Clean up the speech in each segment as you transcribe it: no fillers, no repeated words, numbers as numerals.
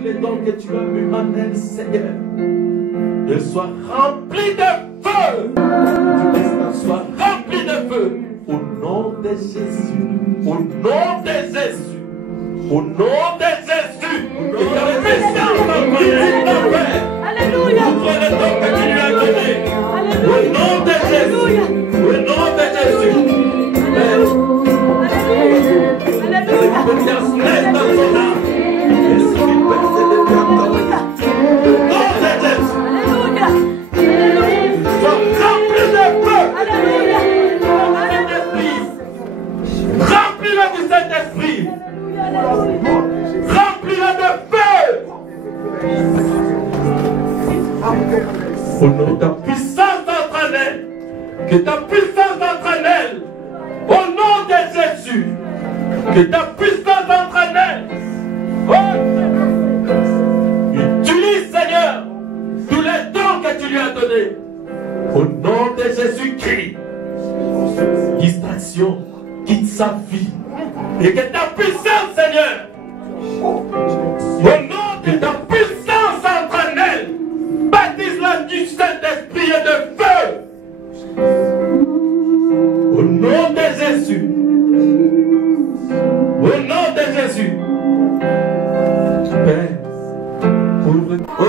Les dons que tu as mis en elle, Seigneur, qu'elle soit remplie de feu. Qu'elle soit remplie de feu. Au nom de Jésus. Au nom de Jésus. Au nom de Jésus. Et ta puissance va briller ta paix. Alléluia. Ouvre les dons que tu lui as donnés. Au nom de Jésus. Au nom de Jésus. Alléluia. Reste dans son âme. Esprit Père céleste. Nom de Jésus. Alléluia. Sois rempli de feu. Alléluia. Remplis-le du Saint-Esprit. Remplis-le de feu. Au nom de ta puissance d'entraîne elle. Que ta puissance d'entraîne elle. Au nom de Jésus. Que ta puissance d'entraîne elle. Oh, utilise, Seigneur, tous les dons que tu lui as donnés. Au nom de Jésus-Christ. Distraction. Quitte sa vie. Et que ta puissance, Seigneur, au nom de ta puissance entraîne elle, baptise-la du Saint-Esprit et de feu. Au nom de Jésus. Au nom de Jésus. Père, ouvre. Oh,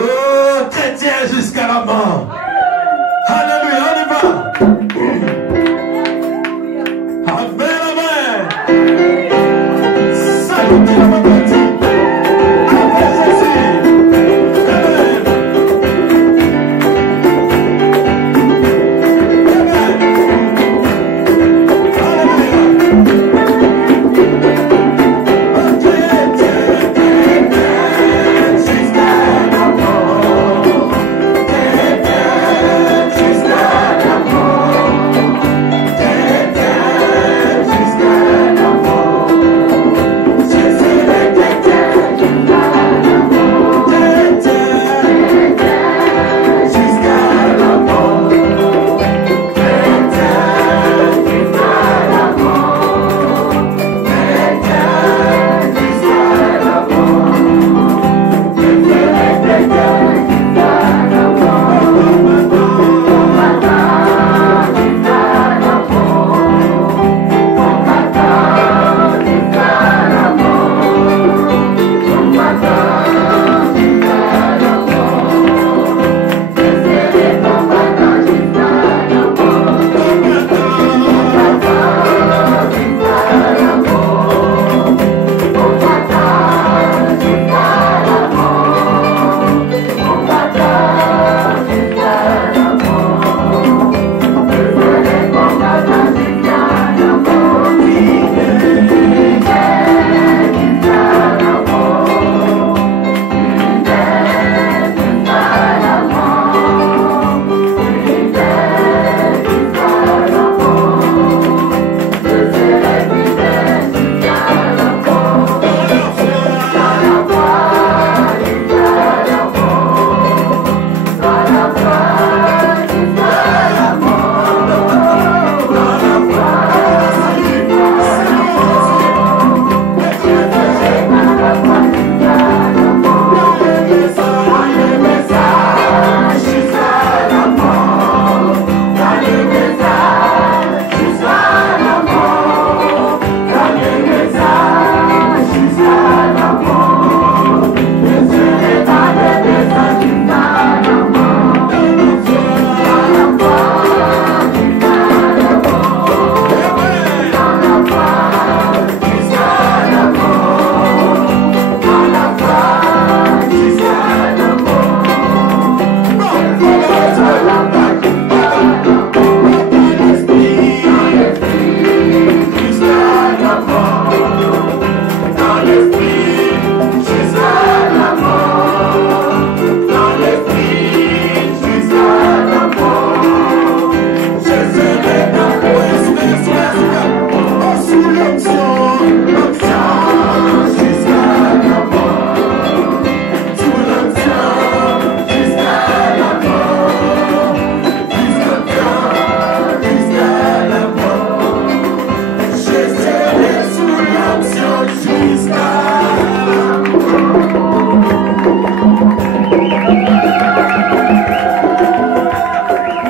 chrétien jusqu'à la mort. Alléluia, on y va. Amen, amen. Salut la maladie. Avec Jésus. Amen. Amen.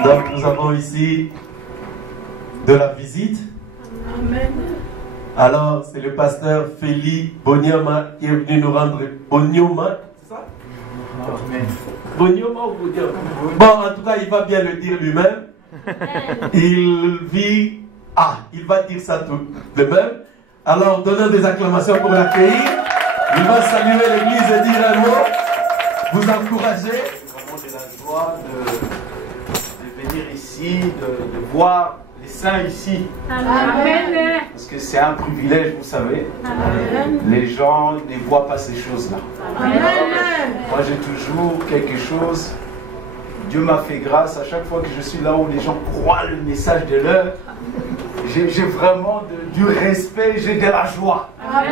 Donc nous avons ici de la visite. Amen. Alors c'est le pasteur Félix Bonioma qui est venu nous rendre Bonioma, c'est ça? Bonioma ou Bonioma? Bon, en tout cas, il va bien le dire lui-même. Il vit... Ah, il va dire ça tout de même. Alors, donnons des acclamations pour l'accueillir. Il va saluer l'église et dire un mot. Vous encourager. C'est vraiment de la joie de venir ici, de voir les saints ici. Amen. Parce que c'est un privilège, vous savez. Amen. Les gens ne voient pas ces choses-là. Amen. Moi, j'ai toujours quelque chose. Dieu m'a fait grâce à chaque fois que je suis là où les gens croient le message de l'heure. J'ai vraiment du respect, j'ai de la joie. Amen.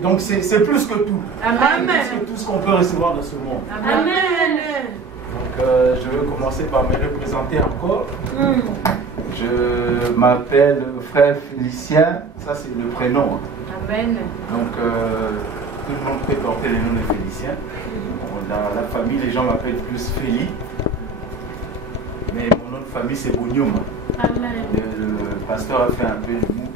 Donc c'est plus que tout. Amen. C'est plus que tout ce qu'on peut recevoir dans ce monde. Amen. Donc je vais commencer par me représenter encore. Je m'appelle frère Félicien, ça c'est le prénom. Amen. Donc tout le monde peut porter le nom de Félicien. Dans la famille, les gens m'appellent plus Féli. Mais mon nom de famille c'est Bonioma. Amen. Le pasteur a fait un peu de mou.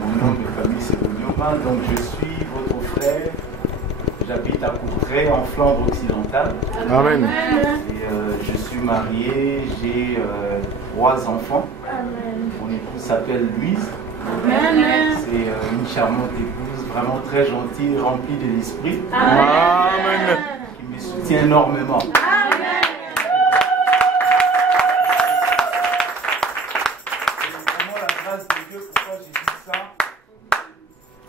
Mon nom de famille c'est Bonioma, donc je suis votre frère. J'habite à Courtrai, en Flandre occidentale. Amen. Et je suis marié, j'ai 3 enfants. Amen. Mon épouse s'appelle Louise. Amen. C'est une charmante épouse, vraiment très gentille, remplie de l'esprit, Amen. qui me soutient énormément.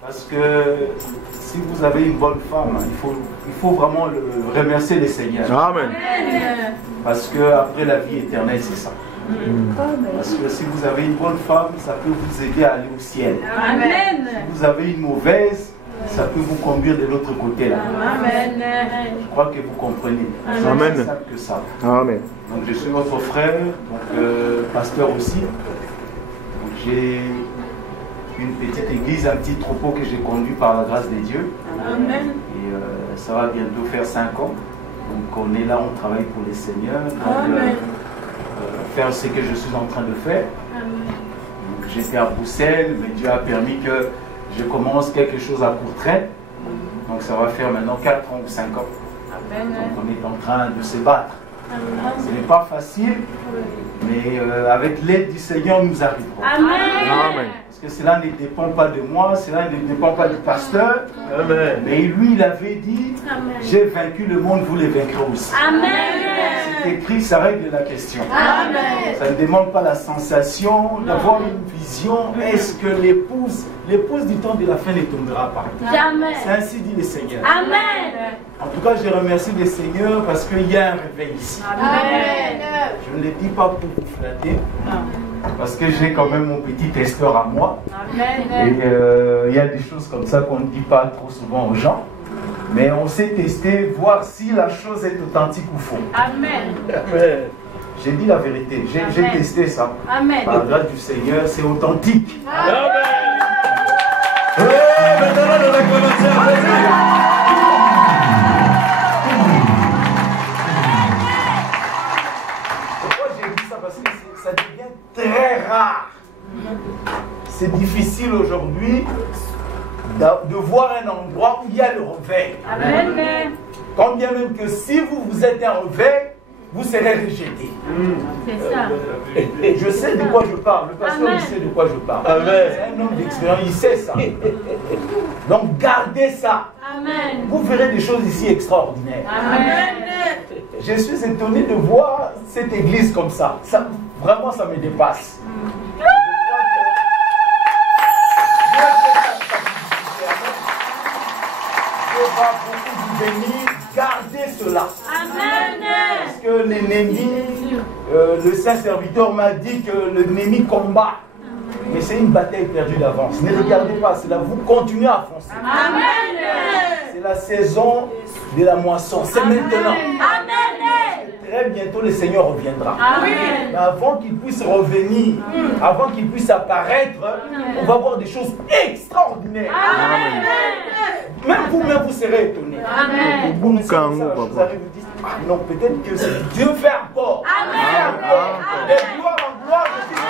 Parce que si vous avez une bonne femme, il faut vraiment le remercier le Seigneur. Amen. Parce que après la vie éternelle, c'est ça. Parce que si vous avez une bonne femme, ça peut vous aider à aller au ciel. Amen. Si vous avez une mauvaise, ça peut vous conduire de l'autre côté là. Amen. Je crois que vous comprenez. Amen. C'est simple que ça. Amen. Donc je suis votre frère, donc pasteur aussi. Donc j'ai une petite église, un petit troupeau que j'ai conduit par la grâce de Dieu. Amen. Et ça va bientôt faire 5 ans. Donc on est là, on travaille pour le Seigneur. Donc, faire ce que je suis en train de faire. Donc j'étais à Bruxelles, mais Dieu a permis que je commence quelque chose à Courtrai. Donc ça va faire maintenant 4 ans ou 5 ans. Amen. Donc on est en train de se battre. Amen. Ce n'est pas facile, mais avec l'aide du Seigneur, nous arriverons. Amen. Amen. Parce que cela ne dépend pas de moi, cela ne dépend pas du pasteur. Amen. Mais lui, il avait dit, Amen. j'ai vaincu le monde, vous les vaincrez aussi. Amen. C'est écrit, ça règle la question. Amen. Ça ne demande pas la sensation d'avoir une vision. Est-ce que l'épouse du temps de la fin ne tombera pas? Jamais. C'est ainsi dit le Seigneur. Amen. En tout cas, je remercie le Seigneur parce qu'il y a un réveil ici. Amen. Je ne le dis pas pour vous flatter, parce que j'ai quand même mon petit testeur à moi. Et Amen. il y a des choses comme ça qu'on ne dit pas trop souvent aux gens. Mais on sait tester, voir si la chose est authentique ou faux. Amen. Amen. J'ai dit la vérité, j'ai Amen. testé ça. Amen. Par la grâce du Seigneur, c'est authentique. Amen. Maintenant, les acclamations. Pourquoi j'ai dit ça? Parce que ça devient très rare. C'est difficile aujourd'hui de voir un endroit où il y a le réveil. Amen. Quand bien même que si vous êtes un réveil, vous serez rejeté. C'est ça. Et je sais de quoi je parle. Le pasteur, Amen. il sait de quoi je parle. Amen. C'est un homme d'expérience, il sait ça. Donc gardez ça. Amen. Vous verrez des choses ici extraordinaires. Amen. Je suis étonné de voir cette église comme ça. Vraiment, ça me dépasse. Dieu va beaucoup vous bénir. Gardez cela. Amen. Parce que l'ennemi, le saint serviteur m'a dit que l'ennemi combat. Mais c'est une bataille perdue d'avance. Ne regardez pas cela, vous continuez à foncer. Amen. C'est la saison de la moisson. C'est maintenant. Amen. C'est très bientôt le Seigneur reviendra. Amen. Mais avant qu'il puisse revenir, avant qu'il puisse apparaître, on va voir des choses extraordinaires. Amen. Même vous-même, vous serez étonnés. Amen. Vous ne savez pas, vous allez vous dire, ah non, peut-être que c'est Dieu fait encore. Amen. De gloire en gloire, je dis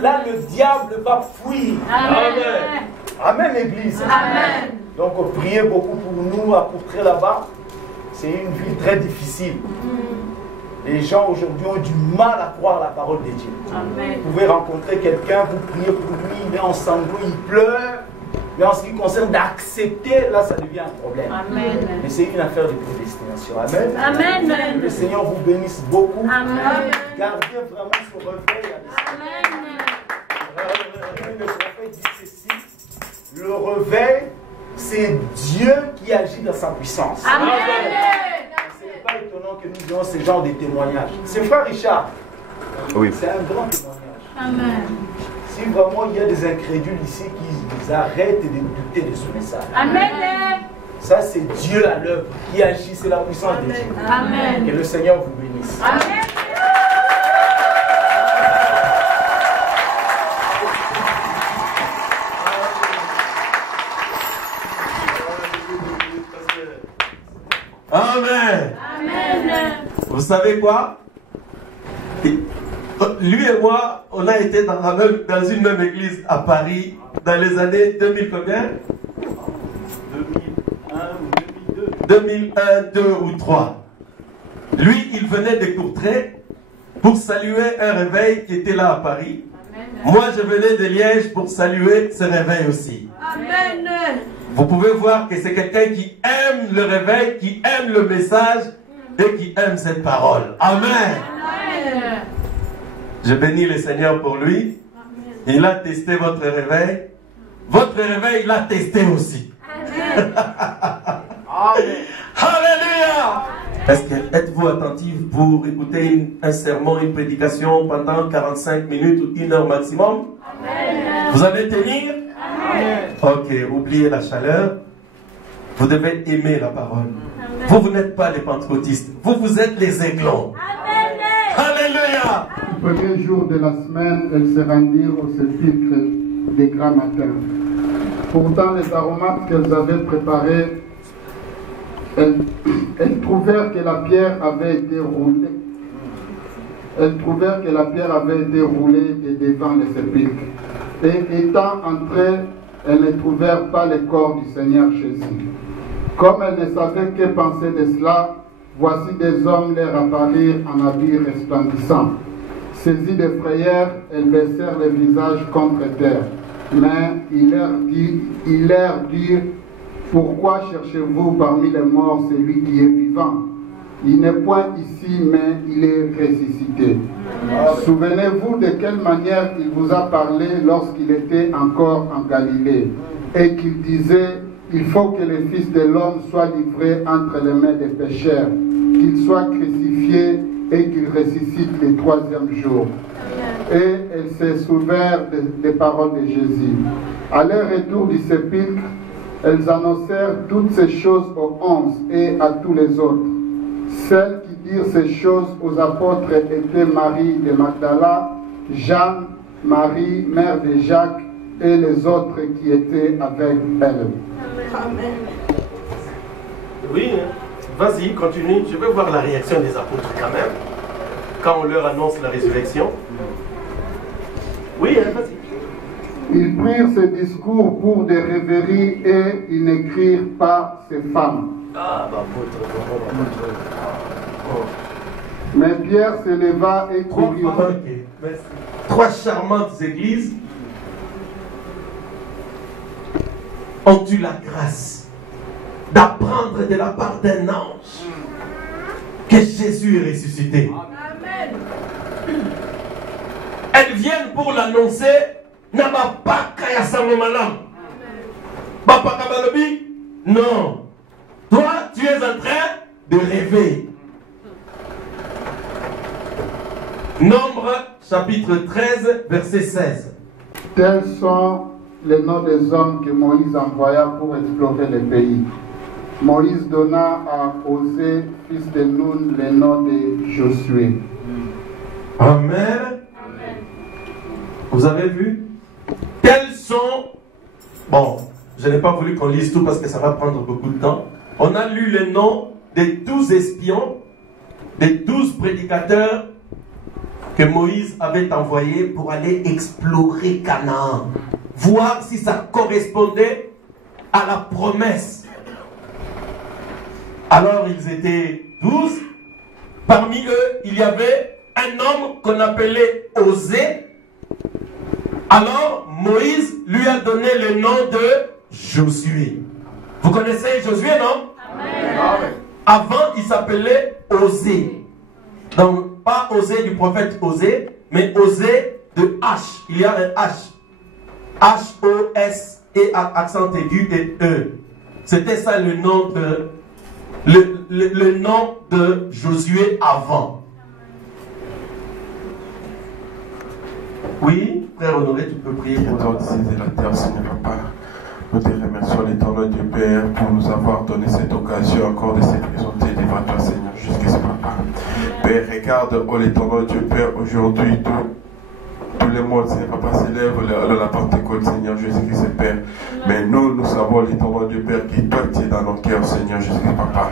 là, le diable va fuir. Amen. Amen, l'église. Amen. Donc, priez beaucoup pour nous à Courtrai là-bas. C'est une vie très difficile. Les gens aujourd'hui ont du mal à croire la parole de Dieu. Amen. Vous pouvez rencontrer quelqu'un, vous priez pour lui, il est en sanglots, il pleure. Mais en ce qui concerne d'accepter, là, ça devient un problème. Amen. Mais c'est une affaire de prédestination. Amen. Amen. Le Seigneur vous bénisse beaucoup. Amen. Gardez vraiment ce réveil. Amen. Le prophète dit ceci, le réveil, c'est Dieu qui agit dans sa puissance. Amen. Ce n'est pas étonnant que nous ayons ce genre de témoignages. C'est frère Richard. Oui. C'est un grand témoignage. Amen. Si vraiment il y a des incrédules ici qui arrêtent de douter de ce message. Amen. Ça, c'est Dieu à l'œuvre qui agit, c'est la puissance de Dieu. Amen. Que le Seigneur vous bénisse. Amen. Amen. Amen. Vous savez quoi? Lui et moi, on a été dans une même église à Paris dans les années 2000 combien? 2001, 2 ou 3. Lui, il venait de Courtrai pour saluer un réveil qui était là à Paris. Moi, je venais de Liège pour saluer ce réveil aussi. Amen. Vous pouvez voir que c'est quelqu'un qui aime le réveil, qui aime le message et qui aime cette parole. Amen. Amen. Je bénis le Seigneur pour lui. Il a testé votre réveil. Votre réveil, il a testé aussi. Amen. Alléluia. Est-ce que êtes-vous attentif pour écouter un sermon, une prédication pendant 45 minutes ou 1 heure maximum? Amen. Vous allez tenir? Amen. Ok, oubliez la chaleur. Vous devez aimer la parole. Vous n'êtes pas les pentecôtistes. Vous êtes les aiglons. Alléluia. Le premier jour de la semaine, elles se rendirent au sépulcre des grands matins. Pourtant, les aromates qu'elles avaient préparés, elles trouvèrent que la pierre avait été roulée. Elles trouvèrent que la pierre avait été roulée de devant le sépulcre. Et étant entrées, elles ne trouvèrent pas le corps du Seigneur Jésus. Comme elles ne savaient que penser de cela, voici des hommes leur apparurent en habits resplendissants. Saisies de frayeur, elles baissèrent le visage contre terre. Mais il leur dit, pourquoi cherchez-vous parmi les morts celui qui est vivant? Il n'est point ici, mais il est ressuscité. Souvenez-vous de quelle manière il vous a parlé lorsqu'il était encore en Galilée, et qu'il disait, il faut que le Fils de l'homme soit livré entre les mains des pécheurs, qu'il soit crucifié et qu'il ressuscite le 3e jour. Et elles se souvinrent des paroles de Jésus. À leur retour du sépulcre, elles annoncèrent toutes ces choses aux 11 et à tous les autres. Celles qui dirent ces choses aux apôtres étaient Marie de Magdala, Jeanne, Marie, mère de Jacques, et les autres qui étaient avec elle. Amen. Oui, vas-y, continue. Je veux voir la réaction des apôtres quand même, quand on leur annonce la résurrection. Oui, vas-y. Ils prirent ce discours pour des rêveries et ils n'écrirent pas ces femmes. Ah, bah, apôtre. Mais Pierre se leva et courut. Merci. 3 charmantes églises ont eu la grâce d'apprendre de la part d'un ange que Jésus est ressuscité. Amen. Elles viennent pour l'annoncer. N'a pas kaya malam. Papa Kabalobi, non. Toi, tu es en train de rêver. Nombre chapitre 13, verset 16. Tels sont les noms des hommes que Moïse envoya pour explorer le pays. Moïse donna à Osée, fils de Nun, le nom de Josué. Amen. Vous avez vu? Tels sont... Bon, je n'ai pas voulu qu'on lise tout parce que ça va prendre beaucoup de temps. On a lu les noms des 12 espions, des 12 prédicateurs que Moïse avait envoyés pour aller explorer Canaan. Voir si ça correspondait à la promesse. Alors ils étaient 12. Parmi eux, il y avait un homme qu'on appelait Osée. Alors Moïse lui a donné le nom de Josué. Vous connaissez Josué, non? Amen. Avant, il s'appelait Osée. Donc, pas Osée du prophète Osée, mais Osée de H. Il y a un H. H-O-S et accent aigu et E. C'était ça le nom de le nom de Josué avant. Oui, frère Honoré, tu peux prier pour toi. De la terre, Seigneur Papa. Nous te remercions, l'éternel Dieu Père, pour nous avoir donné cette occasion encore de se présenter devant toi, Seigneur, jusqu'ici, Papa. Père, regarde, oh l'éternel Dieu Père, aujourd'hui, tout le monde, Seigneur Papa, s'élève la Pentecôte, Seigneur Jésus-Christ, Père. Mais nous savons, l'éternel Dieu Père, qui toi, tu es dans nos cœurs, Seigneur Jésus-Christ, Papa.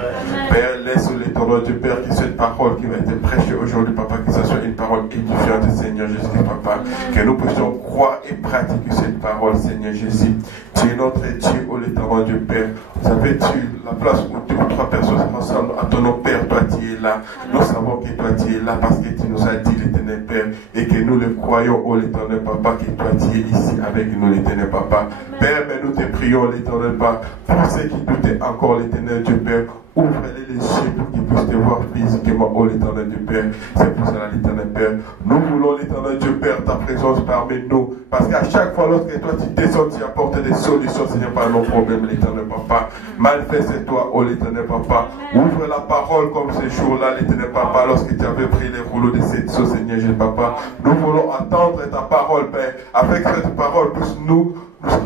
Père, laisse l'éternel Dieu Père, que cette parole qui va être prêchée aujourd'hui, Papa, que ce soit une parole édifiante, Seigneur Jésus-Christ, Papa. Que nous puissions croire et pratiquer cette parole, Seigneur Jésus. Tu es notre Dieu, oh l'éternel Dieu Père. Savais-tu la place où 2 ou 3 personnes sont ensemble à ton nom, Père, toi tu es là. Nous savons que toi tu es là parce que tu nous as dit, l'éternel Père, et que nous le croyons, oh l'éternel Papa, que toi tu es ici avec nous, l'éternel Papa. Père, mais nous te prions, l'éternel Papa, pour ceux qui doutent encore, l'éternel Dieu Père. Ouvre-les les yeux pour qu'ils puissent te voir physiquement, oh l'éternel Dieu Père. C'est pour cela, l'éternel Père. Nous voulons, l'éternel Dieu Père, ta présence parmi nous. Parce qu'à chaque fois, lorsque toi tu descends, tu apportes des solutions, Seigneur, par nos problèmes, l'éternel Papa. Manifeste-toi, oh l'éternel Papa. Ouvre la parole comme ce jour-là, l'éternel Papa, lorsque tu avais pris les rouleaux de cette sauce, Seigneur Jésus, Papa. Nous voulons attendre ta parole, Père. Avec cette parole, puisse nous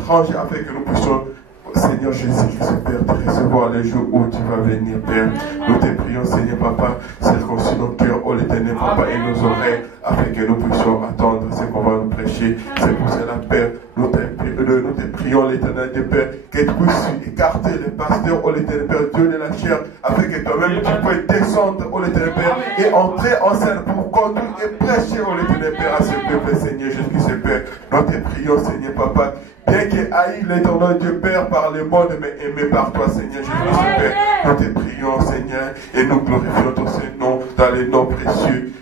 ranger afin que nous puissions, Seigneur Jésus-Christ, Père, te recevoir les jours où tu vas venir, Père. Nous te prions, Seigneur Papa, circoncis nos cœurs, oh l'éternel Papa, et nos oreilles, afin que nous puissions attendre ce qu'on va nous prêcher. C'est pour cela, Père, nous te prions, l'éternel Dieu, Père, que tu puisses écarter les pasteurs, oh l'éternel Père, Dieu de la chair, afin que toi-même tu puisses descendre, oh l'éternel Père, et entrer en scène pour conduire et prêcher, oh l'éternel Père, à ce peuple, Seigneur Jésus-Christ, Père. Nous te prions, Seigneur Papa, bien que haï l'éternel Dieu Père par le monde, mais aimé par toi, Seigneur Jésus-Christ, Père. Nous te prions, Seigneur, et nous glorifions ton Saint-Nom dans les noms précieux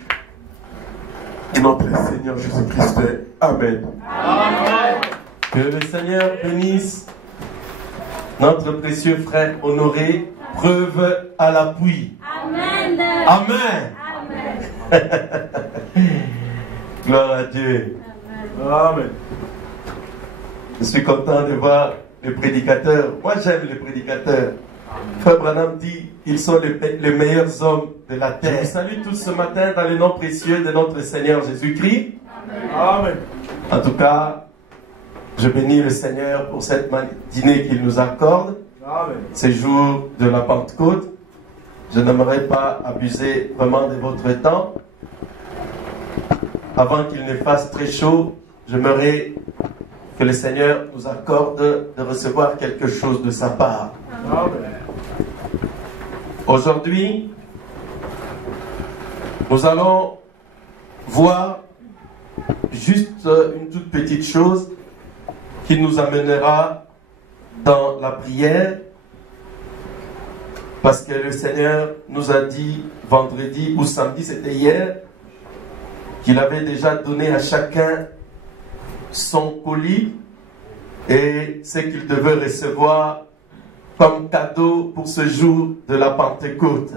de notre Seigneur Jésus-Christ. Amen. Amen. Que le Seigneur bénisse notre précieux frère Honoré, preuve à l'appui. Amen. Amen. Gloire à Dieu. Amen. Je suis content de voir les prédicateurs. Moi, j'aime les prédicateurs. Frère Branham dit, ils sont les meilleurs hommes de la terre. Je vous salue tous ce matin dans le nom précieux de notre Seigneur Jésus-Christ. Amen. En tout cas, je bénis le Seigneur pour cette matinée qu'il nous accorde. Amen. Ces jours de la Pentecôte. Je n'aimerais pas abuser vraiment de votre temps. Avant qu'il ne fasse très chaud, j'aimerais que le Seigneur nous accorde de recevoir quelque chose de sa part. Amen. Aujourd'hui, nous allons voir juste une toute petite chose qui nous amènera dans la prière, parce que le Seigneur nous a dit vendredi ou samedi, c'était hier, qu'il avait déjà donné à chacun son colis et ce qu'il devait recevoir comme cadeau pour ce jour de la Pentecôte.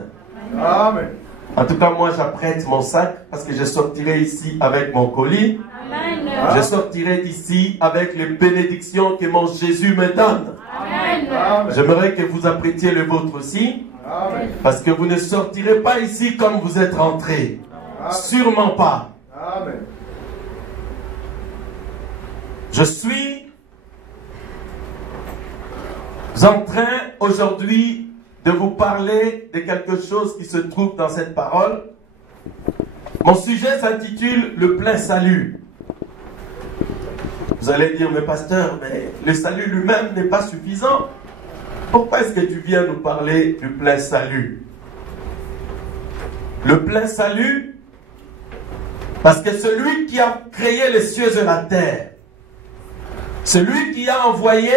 Amen. En tout cas, moi, j'apprête mon sac parce que je sortirai ici avec mon colis. Amen. Je sortirai d'ici avec les bénédictions que mon Jésus me donne. Amen. J'aimerais que vous apprêtiez le vôtre aussi, Amen. parce que vous ne sortirez pas ici comme vous êtes rentrés. Sûrement pas. Amen. Je suis en train aujourd'hui de vous parler de quelque chose qui se trouve dans cette parole. Mon sujet s'intitule « Le plein salut ». Vous allez dire, mais pasteur, mais le salut lui-même n'est pas suffisant. Pourquoi est-ce que tu viens nous parler du plein salut? Le plein salut, parce que celui qui a créé les cieux et la terre, celui qui a envoyé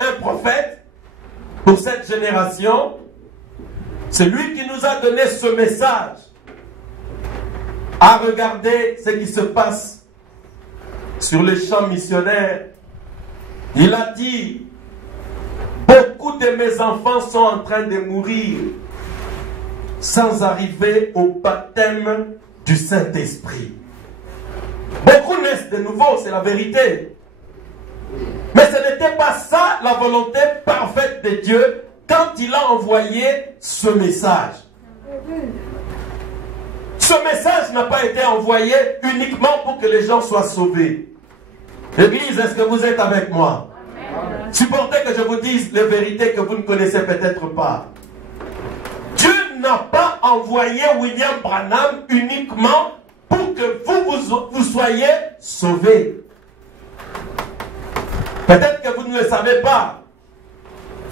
un prophète pour cette génération, c'est lui qui nous a donné ce message. À regarder ce qui se passe sur les champs missionnaires. Il a dit, beaucoup de mes enfants sont en train de mourir sans arriver au baptême du Saint-Esprit. Beaucoup naissent de nouveau, c'est la vérité. Mais ce n'était pas ça la volonté parfaite de Dieu quand il a envoyé ce message. Ce message n'a pas été envoyé uniquement pour que les gens soient sauvés. Église, est-ce que vous êtes avec moi? Amen. Supportez que je vous dise les vérités que vous ne connaissez peut-être pas. Dieu n'a pas envoyé William Branham uniquement pour que vous soyez sauvés. Peut-être que vous ne le savez pas.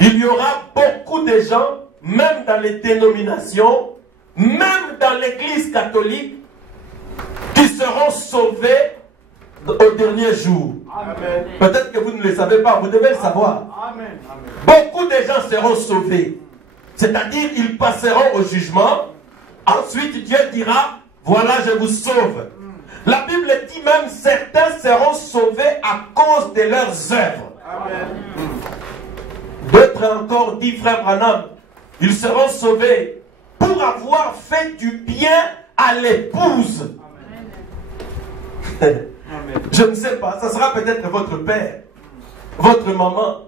Il y aura beaucoup de gens, même dans les dénominations, même dans l'église catholique, qui seront sauvés au dernier jour. Peut-être que vous ne le savez pas, vous devez le savoir. Amen. Beaucoup de gens seront sauvés. C'est-à-dire, ils passeront au jugement. Ensuite, Dieu dira, voilà, je vous sauve. La Bible dit même, certains seront sauvés à cause de leurs œuvres. D'autres encore, dit frère Branham, ils seront sauvés pour avoir fait du bien à l'épouse. Je ne sais pas, ça sera peut-être votre père, votre maman,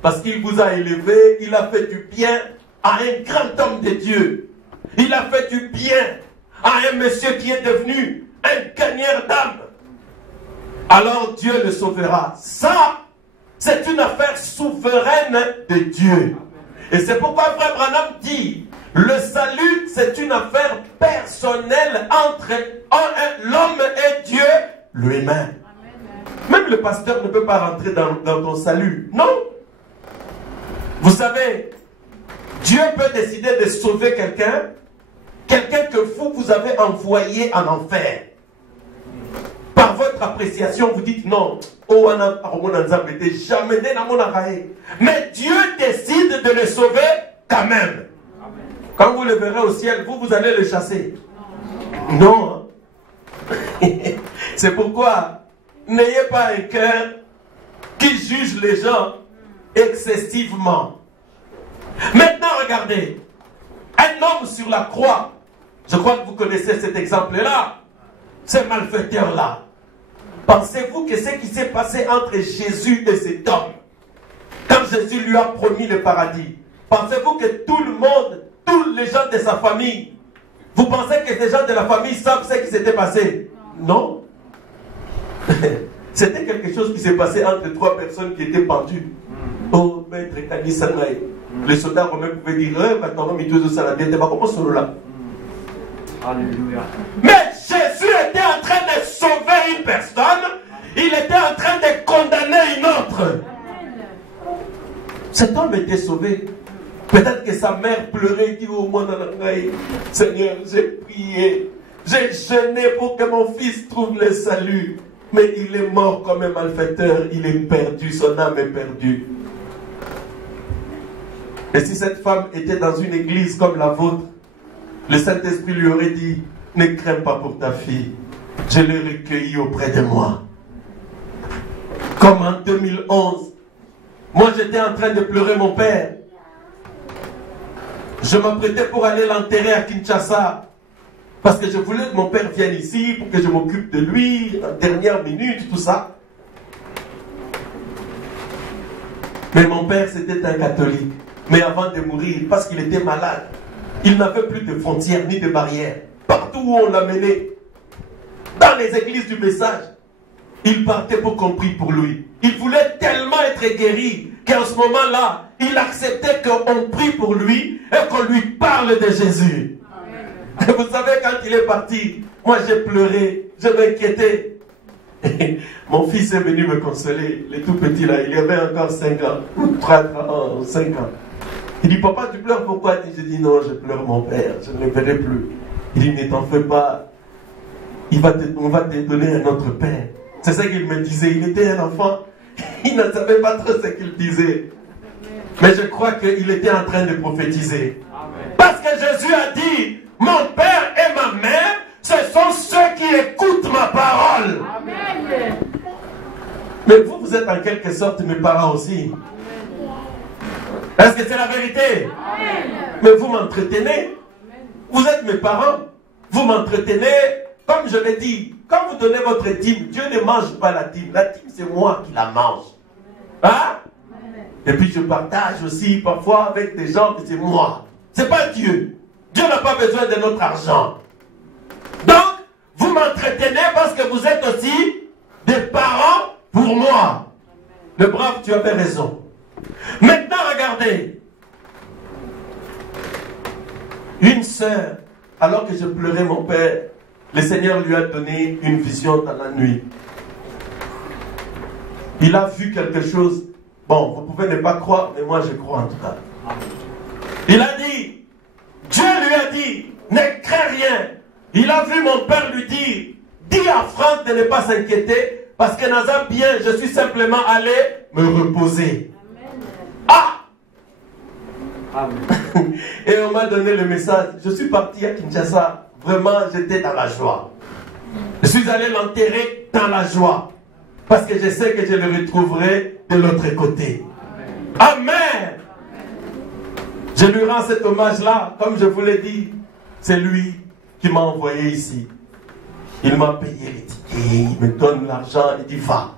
parce qu'il vous a élevé, il a fait du bien à un grand homme de Dieu. Il a fait du bien à un monsieur qui est devenu un gagneur d'âme. Alors Dieu le sauvera. Ça, c'est une affaire souveraine de Dieu. Et c'est pourquoi frère Branham dit, le salut, c'est une affaire personnelle entre l'homme et Dieu lui-même. Même le pasteur ne peut pas rentrer dans ton salut. Non. Vous savez, Dieu peut décider de sauver quelqu'un que vous avez envoyé en enfer. Par votre appréciation, vous dites non. Mais Dieu décide de le sauver quand même. Quand vous le verrez au ciel, vous allez le chasser. Non. C'est pourquoi n'ayez pas un cœur qui juge les gens excessivement. Maintenant, regardez. Un homme sur la croix. Je crois que vous connaissez cet exemple-là. Ce malfaiteur-là. Pensez-vous que ce qui s'est passé entre Jésus et cet homme, quand Jésus lui a promis le paradis, pensez-vous que tout le monde, tous les gens de sa famille, vous pensez que ces gens de la famille savent ce qui s'était passé? Non. C'était quelque chose qui s'est passé entre trois personnes qui étaient pendues. Oh, maître Kanisanaï. Les soldats romains pouvaient dire, maintenant, comment là? Alléluia. Mais Jésus était en train de sauver une personne, il était en train de condamner une autre. Cet homme était sauvé. Peut-être que sa mère pleurait et dit, oh mon Seigneur, j'ai prié, j'ai jeûné pour que mon fils trouve le salut. Mais il est mort comme un malfaiteur, il est perdu, son âme est perdue. Et si cette femme était dans une église comme la vôtre, le Saint-Esprit lui aurait dit, ne crains pas pour ta fille, je l'ai recueillie auprès de moi. Comme en 2011, moi j'étais en train de pleurer mon père. Je m'apprêtais pour aller l'enterrer à Kinshasa. Parce que je voulais que mon père vienne ici pour que je m'occupe de lui, en dernière minute, tout ça. Mais mon père, c'était un catholique. Mais avant de mourir, parce qu'il était malade, il n'avait plus de frontières ni de barrières. Partout où on l'a mené, dans les églises du message, il partait pour qu'on prie pour lui. Il voulait tellement être guéri qu'en ce moment-là, il acceptait qu'on prie pour lui et qu'on lui parle de Jésus. Et vous savez, quand il est parti, moi j'ai pleuré, je m'inquiétais. Mon fils est venu me consoler, le tout petit là, il avait encore 5 ans, 3 ans, 5 ans. Il dit, papa, tu pleures pourquoi? Je dis, non, je pleure mon père, je ne le verrai plus. Il dit, ne t'en fais pas, on va te donner un autre père. C'est ça qu'il me disait, il était un enfant, il ne savait pas trop ce qu'il disait. Mais je crois qu'il était en train de prophétiser. Parce que Jésus a dit, mon père et ma mère, ce sont ceux qui écoutent ma parole. Amen. Mais vous êtes en quelque sorte mes parents aussi. Est-ce que c'est la vérité? Amen. Mais vous m'entretenez. Vous êtes mes parents. Vous m'entretenez. Comme je l'ai dit, quand vous donnez votre dîme, Dieu ne mange pas la dîme. La dîme, c'est moi qui la mange. Hein? Et puis je partage aussi parfois avec des gens que c'est moi. C'est pas Dieu. Dieu n'a pas besoin de notre argent. Donc, vous m'entretenez parce que vous êtes aussi des parents pour moi. Le brave, tu avais raison. Maintenant, regardez. Une sœur, alors que je pleurais mon père, le Seigneur lui a donné une vision dans la nuit. Il a vu quelque chose. Bon, vous pouvez ne pas croire, mais moi je crois en tout cas. Il a dit, Dieu lui a dit, ne crains rien. Il a vu mon père lui dire, dis à Franck de ne pas s'inquiéter, parce que dans un bien, je suis simplement allé me reposer. Ah! Amen. Et on m'a donné le message. Je suis parti à Kinshasa. Vraiment, j'étais dans la joie. Je suis allé l'enterrer dans la joie. Parce que je sais que je le retrouverai de l'autre côté. Amen. Amen. Je lui rends cet hommage-là. Comme je vous l'ai dit, c'est lui qui m'a envoyé ici. Il m'a payé les tickets, il me donne l'argent, il dit va.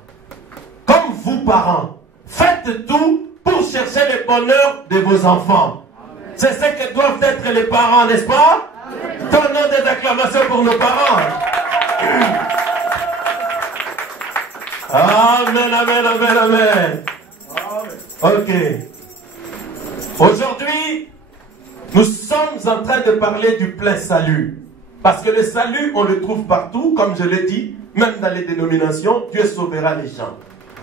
Comme vous parents, faites tout pour chercher le bonheur de vos enfants. C'est ce que doivent être les parents, n'est-ce pas? Donnons des acclamations pour nos parents. Amen, amen, amen, amen. Ok. Aujourd'hui, nous sommes en train de parler du plein salut. Parce que le salut, on le trouve partout, comme je l'ai dit, même dans les dénominations, Dieu sauvera les gens.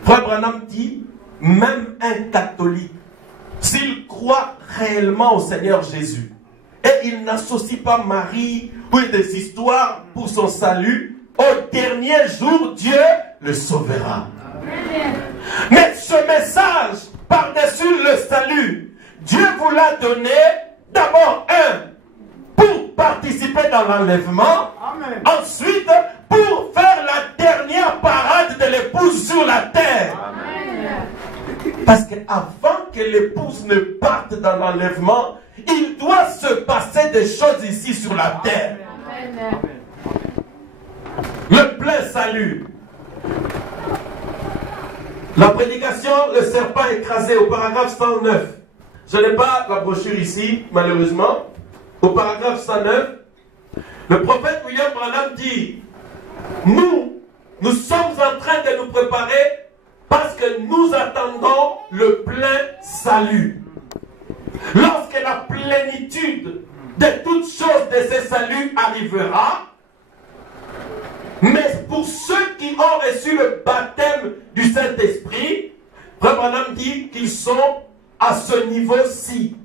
Frère Branham dit, même un catholique, s'il croit réellement au Seigneur Jésus, et il n'associe pas Marie ou des histoires pour son salut, au dernier jour, Dieu le sauvera. Amen. Mais ce message, par-dessus le salut, Dieu vous l'a donné, d'abord pour participer dans l'enlèvement, ensuite pour faire la dernière parade de l'épouse sur la terre. Amen. Parce qu'avant que l'épouse ne parte dans l'enlèvement, il doit se passer des choses ici sur la terre. Amen. Le plein salut. La prédication, le serpent écrasé au paragraphe 109. Je n'ai pas la brochure ici, malheureusement. Au paragraphe 109, le prophète William Branham dit, nous sommes en train de nous préparer parce que nous attendons le plein salut. Lorsque la plénitude de toutes choses de ce salut arrivera, mais pour ceux qui ont reçu le baptême du Saint-Esprit, Frère Branham dit qu'ils sont à ce niveau-ci.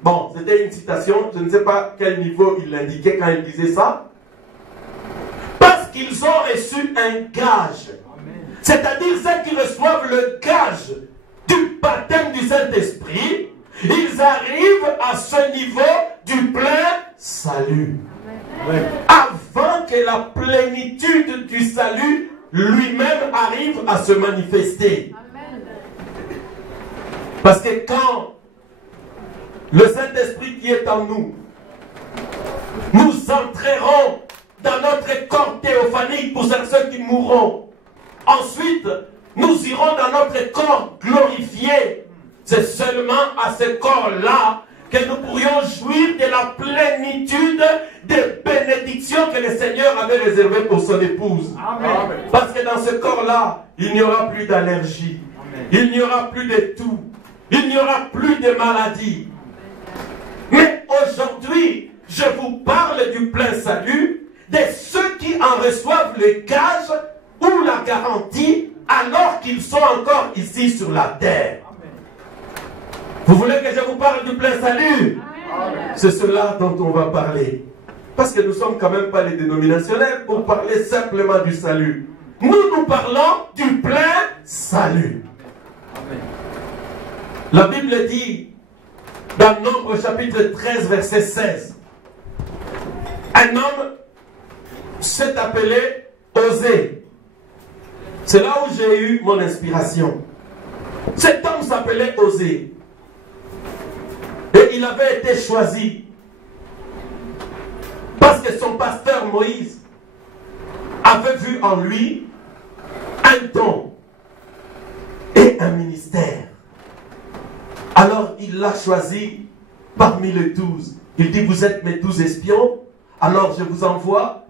Bon, c'était une citation, je ne sais pas quel niveau il l'indiquait quand il disait ça. Parce qu'ils ont reçu un gage. C'est-à-dire ceux qui reçoivent le gage du baptême du Saint-Esprit, ils arrivent à ce niveau du plein salut. Amen. Avant que la plénitude du salut lui-même arrive à se manifester. Amen. Parce que quand le Saint-Esprit qui est en nous, nous entrerons dans notre corps théophanique pour ceux qui mourront. Ensuite, nous irons dans notre corps glorifié. C'est seulement à ce corps-là que nous pourrions jouir de la plénitude des bénédictions que le Seigneur avait réservées pour son épouse. Amen. Parce que dans ce corps-là, il n'y aura plus d'allergie, il n'y aura plus de tout, il n'y aura plus de maladie. Mais aujourd'hui, je vous parle du plein salut de ceux qui en reçoivent le gage ou la garantie alors qu'ils sont encore ici sur la terre. Vous voulez que je vous parle du plein salut? C'est cela dont on va parler. Parce que nous ne sommes quand même pas les dénominationnels pour parler simplement du salut. Nous parlons du plein salut. La Bible dit dans Nombre chapitre 13 verset 16, un homme s'est appelé Osée. C'est là où j'ai eu mon inspiration. Cet homme s'appelait Osée. Et il avait été choisi parce que son pasteur Moïse avait vu en lui un don et un ministère. Alors il l'a choisi parmi les 12. Il dit, vous êtes mes 12 espions, alors je vous envoie,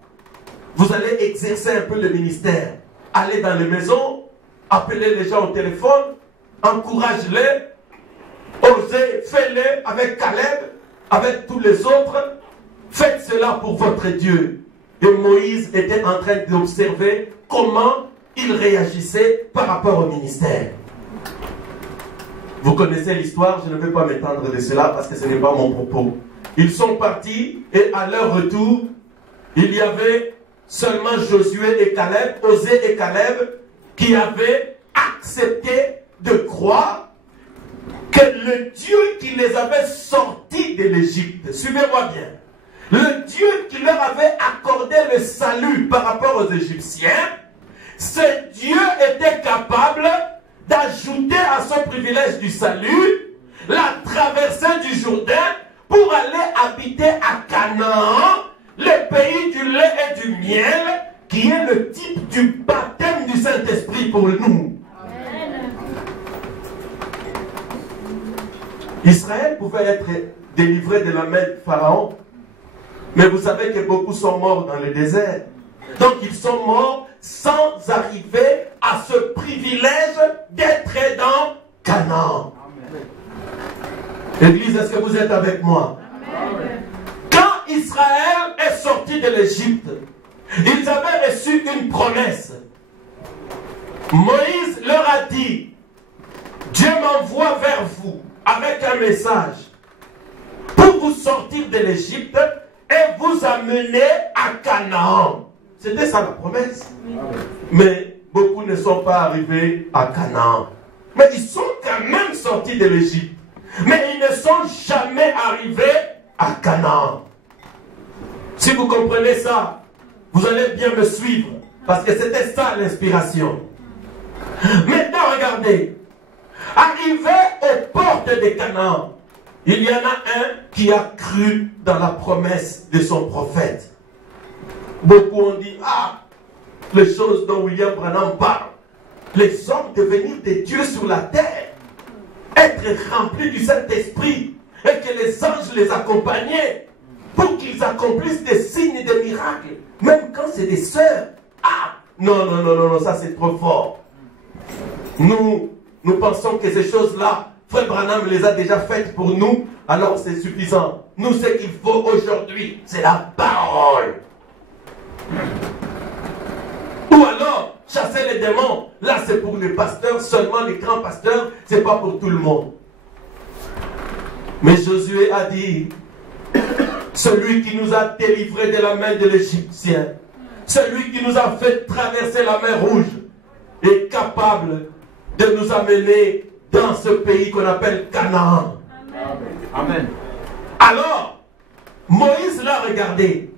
vous allez exercer un peu le ministère. Allez dans les maisons, appelez les gens au téléphone, encouragez-les, osez, faites-le avec Caleb, avec tous les autres, faites cela pour votre Dieu. Et Moïse était en train d'observer comment il réagissait par rapport au ministère. Vous connaissez l'histoire, je ne vais pas m'étendre de cela parce que ce n'est pas mon propos. Ils sont partis et à leur retour, il y avait seulement Josué et Caleb, Osée et Caleb, qui avaient accepté de croire que le Dieu qui les avait sortis de l'Égypte, suivez-moi bien, le Dieu qui leur avait accordé le salut par rapport aux Égyptiens, ce Dieu était capable d'ajouter à ce privilège du salut la traversée du Jourdain pour aller habiter à Canaan, le pays du lait et du miel, qui est le type du baptême du Saint-Esprit pour nous. Amen. Israël pouvait être délivré de la main de Pharaon, mais vous savez que beaucoup sont morts dans le désert. Donc ils sont morts sans arriver à ce privilège d'être dans Canaan. Église, est-ce que vous êtes avec moi? Amen. Quand Israël est sorti de l'Égypte, ils avaient reçu une promesse. Moïse leur a dit, Dieu m'envoie vers vous avec un message pour vous sortir de l'Égypte et vous amener à Canaan. C'était ça la promesse. Mais beaucoup ne sont pas arrivés à Canaan. Mais ils sont quand même sortis de l'Égypte. Mais ils ne sont jamais arrivés à Canaan. Si vous comprenez ça, vous allez bien me suivre. Parce que c'était ça l'inspiration. Maintenant, regardez. Arrivé aux portes de Canaan, il y en a un qui a cru dans la promesse de son prophète. Beaucoup ont dit, ah, les choses dont William Branham parle, les hommes devenir des dieux sur la terre, être remplis du Saint-Esprit, et que les anges les accompagnaient, pour qu'ils accomplissent des signes et des miracles, même quand c'est des sœurs. Ah, non, ça c'est trop fort. Nous pensons que ces choses-là, Frère Branham les a déjà faites pour nous, alors c'est suffisant. Nous, ce qu'il faut aujourd'hui, c'est la parole. Ou alors, chasser les démons, là c'est pour les pasteurs, seulement les grands pasteurs, c'est pas pour tout le monde. Mais Josué a dit, celui qui nous a délivrés de la main de l'Égyptien, celui qui nous a fait traverser la mer Rouge, est capable de nous amener dans ce pays qu'on appelle Canaan. Amen. Alors, Moïse l'a regardé.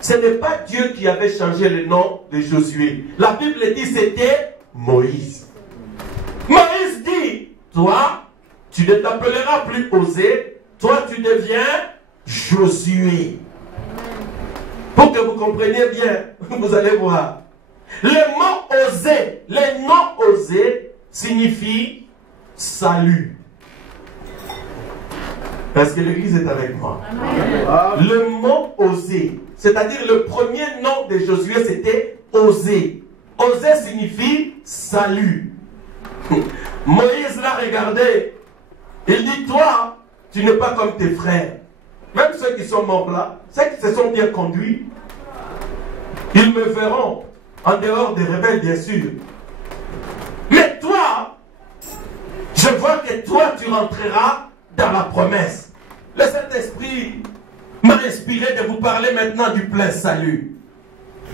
Ce n'est pas Dieu qui avait changé le nom de Josué. La Bible dit c'était Moïse. Moïse dit, toi, tu ne t'appelleras plus Osée, toi tu deviens Josué. Pour que vous compreniez bien, vous allez voir. Le mot Osée, le nom Osée signifie salut. Parce que l'Église est avec moi. Amen. Le mot oser, c'est-à-dire le premier nom de Josué, c'était oser. Oser signifie salut. Moïse l'a regardé. Il dit, toi, tu n'es pas comme tes frères. Même ceux qui sont morts là, ceux qui se sont bien conduits, ils me verront en dehors des rebelles, bien sûr. Mais toi, je vois que toi, tu rentreras dans la promesse. Le Saint-Esprit m'a inspiré de vous parler maintenant du plein salut.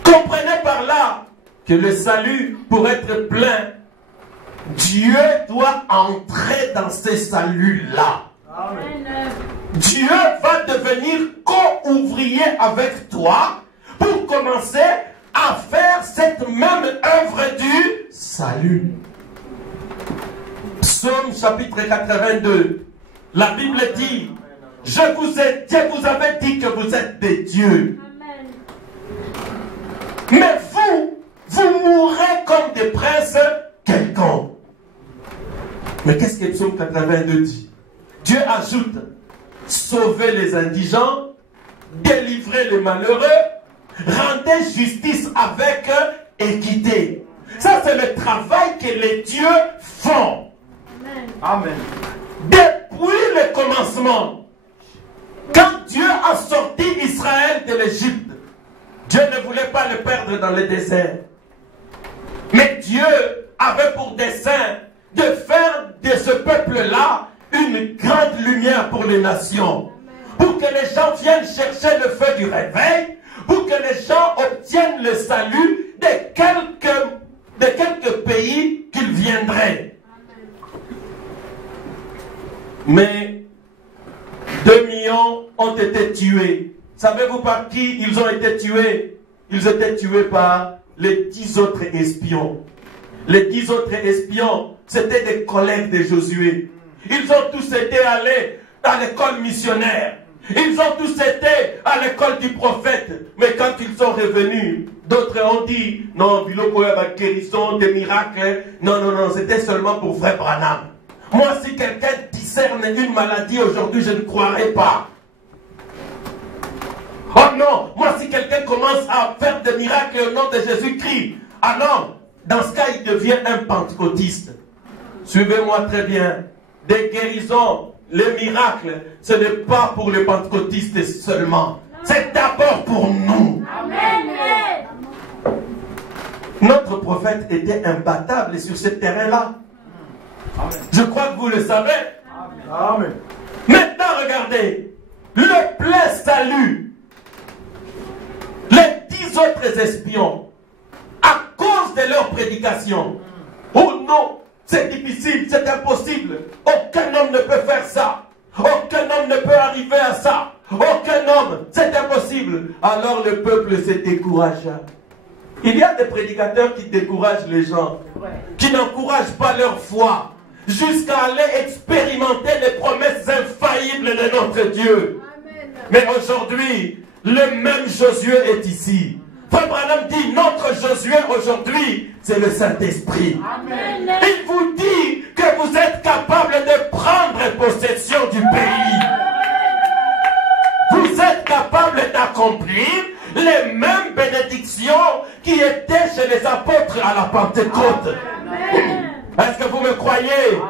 Comprenez par là que le salut, pour être plein, Dieu doit entrer dans ce salut-là. Dieu va devenir co-ouvrier avec toi pour commencer à faire cette même œuvre du salut. Psaume chapitre 82. La Bible dit, Dieu vous avait dit que vous êtes des dieux. Mais vous mourrez comme des princes quelconques. Mais qu'est-ce que Psaume 82 dit? Dieu ajoute, sauver les indigents, délivrer les malheureux, rendez justice avec équité. Ça, c'est le travail que les dieux font. Amen. Depuis le commencement, quand Dieu a sorti Israël de l'Égypte, Dieu ne voulait pas le perdre dans le désert. Mais Dieu avait pour dessein de faire de ce peuple-là une grande lumière pour les nations. Pour que les gens viennent chercher le feu du réveil, pour que les gens obtiennent le salut de quelques pays qu'ils viendraient. Mais 2 millions ont été tués. Savez-vous par qui ils ont été tués? Ils étaient tués par les 10 autres espions. Les 10 autres espions, c'était des collègues de Josué. Ils ont tous été allés à l'école missionnaire. Ils ont tous été à l'école du prophète. Mais quand ils sont revenus, d'autres ont dit, non, Biloko y a guérison, des miracles. Non, non, non, c'était seulement pour Frère Branham. Moi, si quelqu'un discerne une maladie aujourd'hui, je ne croirais pas. Oh non, moi, si quelqu'un commence à faire des miracles au nom de Jésus-Christ, alors, dans ce cas, il devient un pentecôtiste. Suivez-moi très bien. Des guérisons, les miracles, ce n'est pas pour les pentecôtistes seulement. C'est d'abord pour nous. Amen. Notre prophète était imbattable sur ce terrain-là. Je crois que vous le savez. Amen. Maintenant, regardez. Le plein salut. Les 10 autres espions, à cause de leur prédication. Oh non, c'est difficile, c'est impossible. Aucun homme ne peut faire ça. Aucun homme ne peut arriver à ça. Aucun homme, c'est impossible. Alors le peuple se découragea. Il y a des prédicateurs qui découragent les gens, qui n'encouragent pas leur foi, jusqu'à aller expérimenter les promesses infaillibles de notre Dieu. Mais aujourd'hui, le même Josué est ici. Frère Branham dit, notre Josué aujourd'hui, c'est le Saint-Esprit. Il vous dit que vous êtes capable de prendre possession du pays. Vous êtes capable d'accomplir les mêmes bénédictions qui étaient chez les apôtres à la Pentecôte. Est-ce que vous me croyez?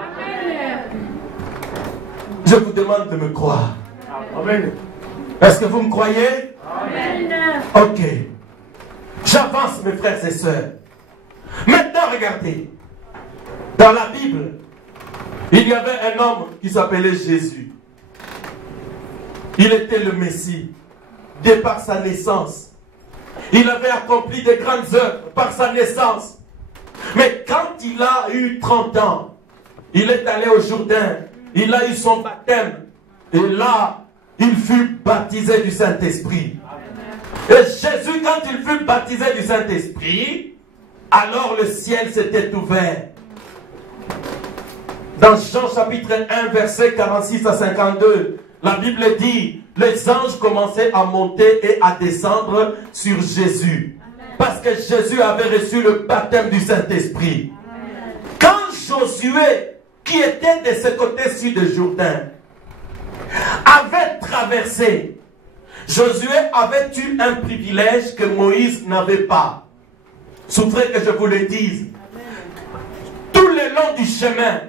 Je vous demande de me croire. Amen. Est-ce que vous me croyez? Amen. Ok. J'avance, mes frères et sœurs. Maintenant, regardez. Dans la Bible, il y avait un homme qui s'appelait Jésus. Il était le Messie, de par sa naissance. Il avait accompli de grandes œuvres par sa naissance. Mais quand il a eu 30 ans, il est allé au Jourdain. Il a eu son baptême. Et là, il fut baptisé du Saint-Esprit. Et Jésus, quand il fut baptisé du Saint-Esprit, alors le ciel s'était ouvert. Dans Jean chapitre 1, verset 46 à 52, la Bible dit, les anges commençaient à monter et à descendre sur Jésus. Parce que Jésus avait reçu le baptême du Saint-Esprit. Quand Josué, qui était de ce côté-ci de Jourdain, avait traversé. Josué avait eu un privilège que Moïse n'avait pas. Souffrez que je vous le dise. Tout le long du chemin,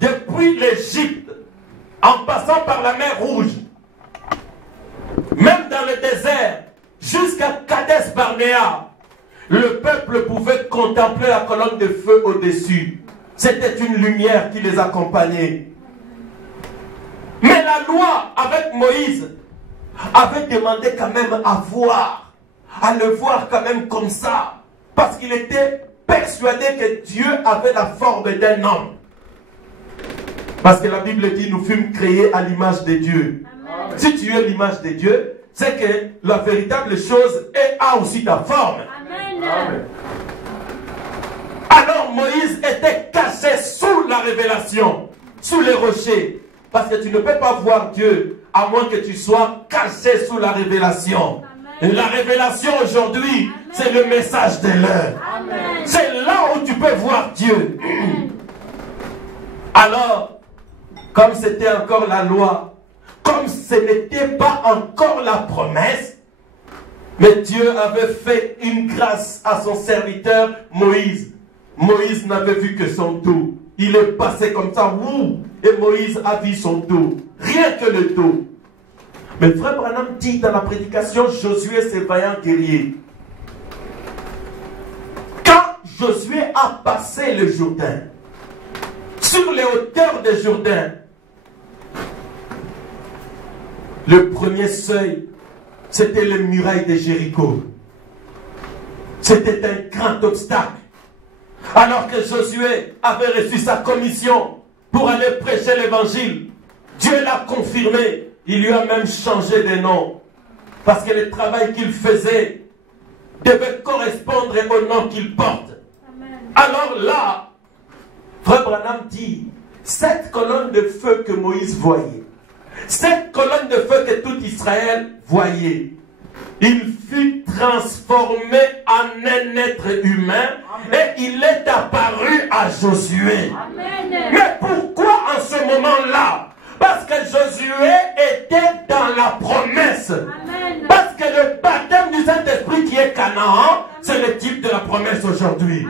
depuis l'Égypte, en passant par la mer Rouge, même dans le désert, jusqu'à Kadesh Barnéa, le peuple pouvait contempler la colonne de feu au-dessus. C'était une lumière qui les accompagnait. Mais la loi avec Moïse avait demandé quand même à le voir quand même comme ça, parce qu'il était persuadé que Dieu avait la forme d'un homme. Parce que la Bible dit, nous fûmes créés à l'image de Dieu. Amen. Si tu es l'image de Dieu, c'est que la véritable chose a aussi ta forme. Amen. Amen. Alors Moïse était caché sous la révélation, sous les rochers. Parce que tu ne peux pas voir Dieu à moins que tu sois caché sous la révélation. Amen. La révélation aujourd'hui, c'est le message de l'heure. C'est là où tu peux voir Dieu. Amen. Alors, comme c'était encore la loi, comme ce n'était pas encore la promesse, mais Dieu avait fait une grâce à son serviteur Moïse. Moïse n'avait vu que son dos. Il est passé comme ça, et Moïse a vu son dos. Rien que le dos. Mais frère Branham dit dans la prédication, Josué c'est vaillant guerrier. Quand Josué a passé le Jourdain, sur les hauteurs de Jourdain, le premier seuil, c'était les murailles de Jéricho. C'était un grand obstacle. Alors que Josué avait reçu sa commission pour aller prêcher l'évangile, Dieu l'a confirmé. Il lui a même changé de nom. Parce que le travail qu'il faisait devait correspondre au nom qu'il porte. Amen. Alors là, Frère Branham dit, cette colonne de feu que Moïse voyait, cette colonne de feu que tout Israël voyait, il fut transformé en un être humain. Amen. Et il est apparu à Josué. Amen. Mais pourquoi en ce moment-là? Parce que Josué était dans la promesse. Amen. Parce que le baptême du Saint-Esprit qui est Canaan, c'est le type de la promesse aujourd'hui.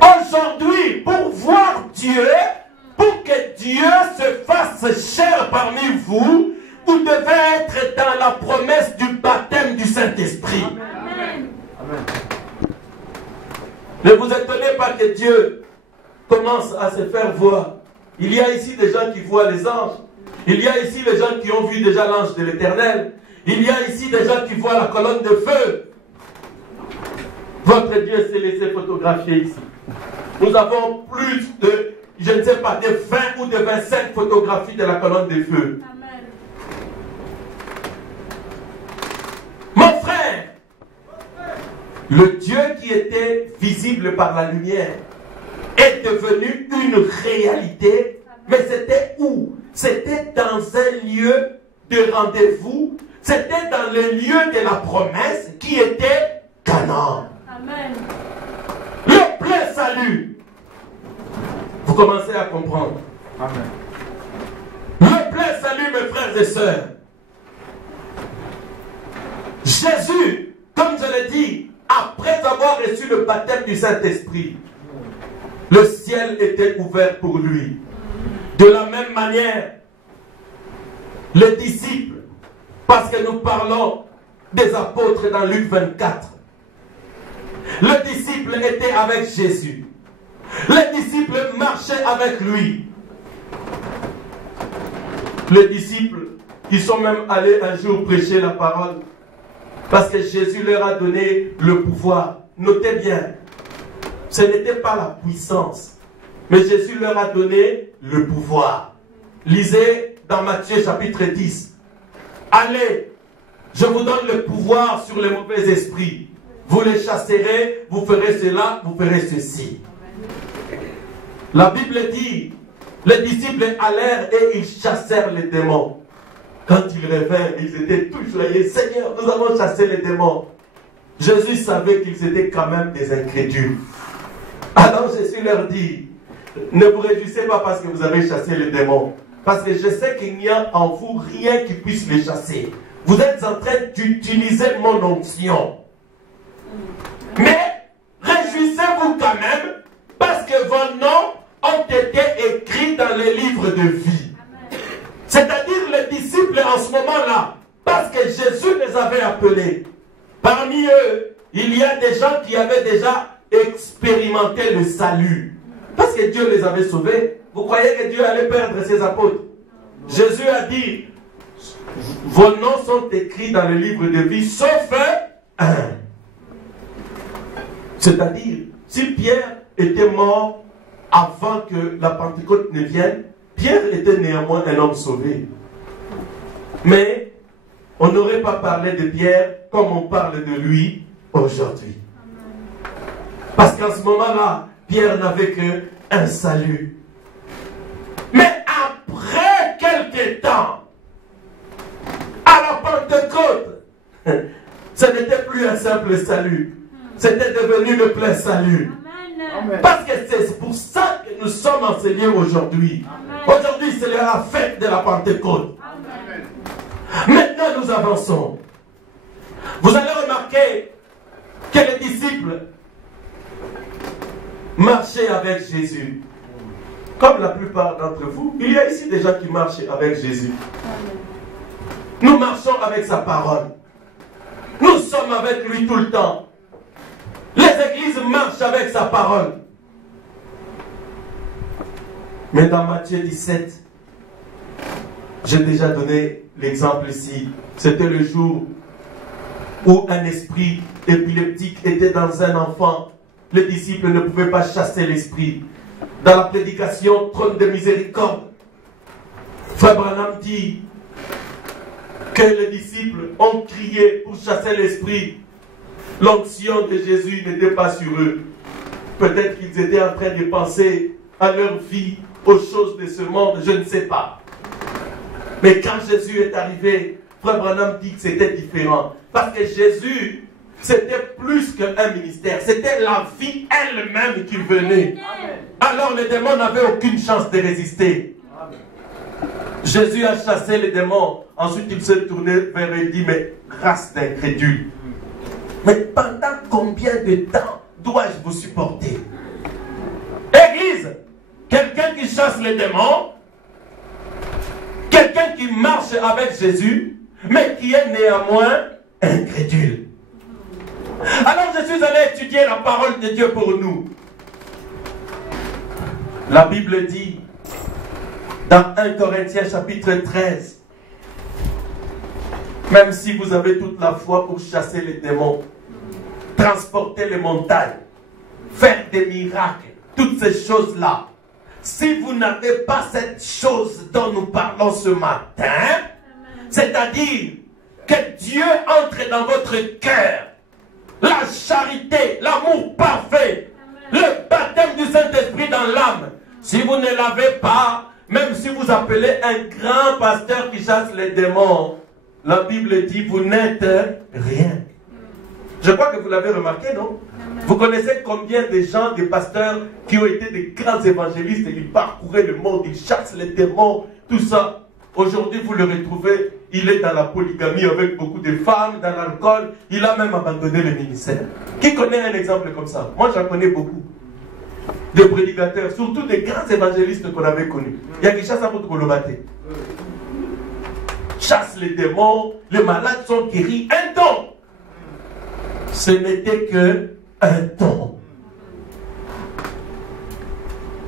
Aujourd'hui, pour voir Dieu, pour que Dieu se fasse chair parmi vous, vous devez être dans la promesse du baptême du Saint-Esprit. Amen. Amen. Ne vous étonnez pas que Dieu commence à se faire voir. Il y a ici des gens qui voient les anges. Il y a ici des gens qui ont vu déjà l'ange de l'Éternel. Il y a ici des gens qui voient la colonne de feu. Votre Dieu s'est laissé photographier ici. Nous avons plus de, je ne sais pas, de 20 ou de 25 photographies de la colonne de feu. Amen. Mon frère, le Dieu qui était visible par la lumière est devenu une réalité. Mais c'était où? C'était dans un lieu de rendez-vous. C'était dans le lieu de la promesse qui était Canaan. Amen. Le plein salut. Vous commencez à comprendre. Amen. Le plein salut, mes frères et sœurs. Jésus, comme je l'ai dit, après avoir reçu le baptême du Saint-Esprit, le ciel était ouvert pour lui. De la même manière, les disciples, parce que nous parlons des apôtres dans Luc 24, les disciples étaient avec Jésus. Les disciples marchaient avec lui. Les disciples, ils sont même allés un jour prêcher la parole, parce que Jésus leur a donné le pouvoir. Notez bien, ce n'était pas la puissance. Mais Jésus leur a donné le pouvoir. Lisez dans Matthieu chapitre 10. Allez, je vous donne le pouvoir sur les mauvais esprits. Vous les chasserez, vous ferez cela, vous ferez ceci. La Bible dit, les disciples allèrent et ils chassèrent les démons. Quand ils revinrent, ils étaient tous joyeux. Seigneur, nous avons chassé les démons. Jésus savait qu'ils étaient quand même des incrédules. Alors Jésus leur dit, ne vous réjouissez pas parce que vous avez chassé les démons. parce que je sais qu'il n'y a en vous rien qui puisse les chasser. Vous êtes en train d'utiliser mon onction. Mais réjouissez-vous quand même, parce que vos noms ont été écrits dans les livres de vie. C'est-à-dire les disciples en ce moment-là, parce que Jésus les avait appelés. Parmi eux, il y a des gens qui avaient déjà expérimenté le salut. Parce que Dieu les avait sauvés. Vous croyez que Dieu allait perdre ses apôtres? Jésus a dit, vos noms sont écrits dans le livre de vie, sauf un. C'est-à-dire, si Pierre était mort avant que la Pentecôte ne vienne, Pierre était néanmoins un homme sauvé. Mais on n'aurait pas parlé de Pierre comme on parle de lui aujourd'hui. Parce qu'en ce moment-là, Pierre n'avait qu'un salut. Mais après quelque temps, à la Pentecôte, ce n'était plus un simple salut. C'était devenu le plein salut. Amen. Parce que c'est pour ça que nous sommes enseignés aujourd'hui. Aujourd'hui, c'est la fête de la Pentecôte. Amen. Maintenant, nous avançons. Vous allez remarquer que les disciples marchaient avec Jésus. Comme la plupart d'entre vous, il y a ici des gens qui marchent avec Jésus. Nous marchons avec sa parole. Nous sommes avec lui tout le temps. Les églises marchent avec sa parole. Mais dans Matthieu 17, j'ai déjà donné l'exemple ici. C'était le jour où un esprit épileptique était dans un enfant. Les disciples ne pouvaient pas chasser l'esprit. Dans la prédication, trône de miséricorde, Frère Branham dit que les disciples ont crié pour chasser l'esprit. L'onction de Jésus n'était pas sur eux. Peut-être qu'ils étaient en train de penser à leur vie, aux choses de ce monde, je ne sais pas. Mais quand Jésus est arrivé, Frère Branham dit que c'était différent. Parce que Jésus, c'était plus qu'un ministère. C'était la vie elle-même qui venait. Alors les démons n'avaient aucune chance de résister. Jésus a chassé les démons. Ensuite, il s'est tourné vers eux et dit, mais race d'incrédules. Mais pendant combien de temps dois-je vous supporter? Église, quelqu'un qui chasse les démons, quelqu'un qui marche avec Jésus, mais qui est néanmoins incrédule. Alors je suis allé étudier la parole de Dieu pour nous. La Bible dit, dans 1 Corinthiens chapitre 13, même si vous avez toute la foi pour chasser les démons, transporter les montagnes, faire des miracles, toutes ces choses-là, si vous n'avez pas cette chose dont nous parlons ce matin, c'est-à-dire que Dieu entre dans votre cœur, la charité, l'amour parfait, le baptême du Saint-Esprit dans l'âme, si vous ne l'avez pas, même si vous appelez un grand pasteur qui chasse les démons, la Bible dit, vous n'êtes rien. Je crois que vous l'avez remarqué, non? Vous connaissez combien de gens, des pasteurs qui ont été des grands évangélistes, ils parcouraient le monde, ils chassent les démons, tout ça. Aujourd'hui, vous le retrouvez, il est dans la polygamie avec beaucoup de femmes, dans l'alcool, il a même abandonné le ministère. Qui connaît un exemple comme ça? Moi, j'en connais beaucoup. De prédicateurs, surtout des grands évangélistes qu'on avait connus. Il y a qui chassent à votre colobaté. Chasse les démons, les malades sont guéris. Un don. Ce n'était que un don.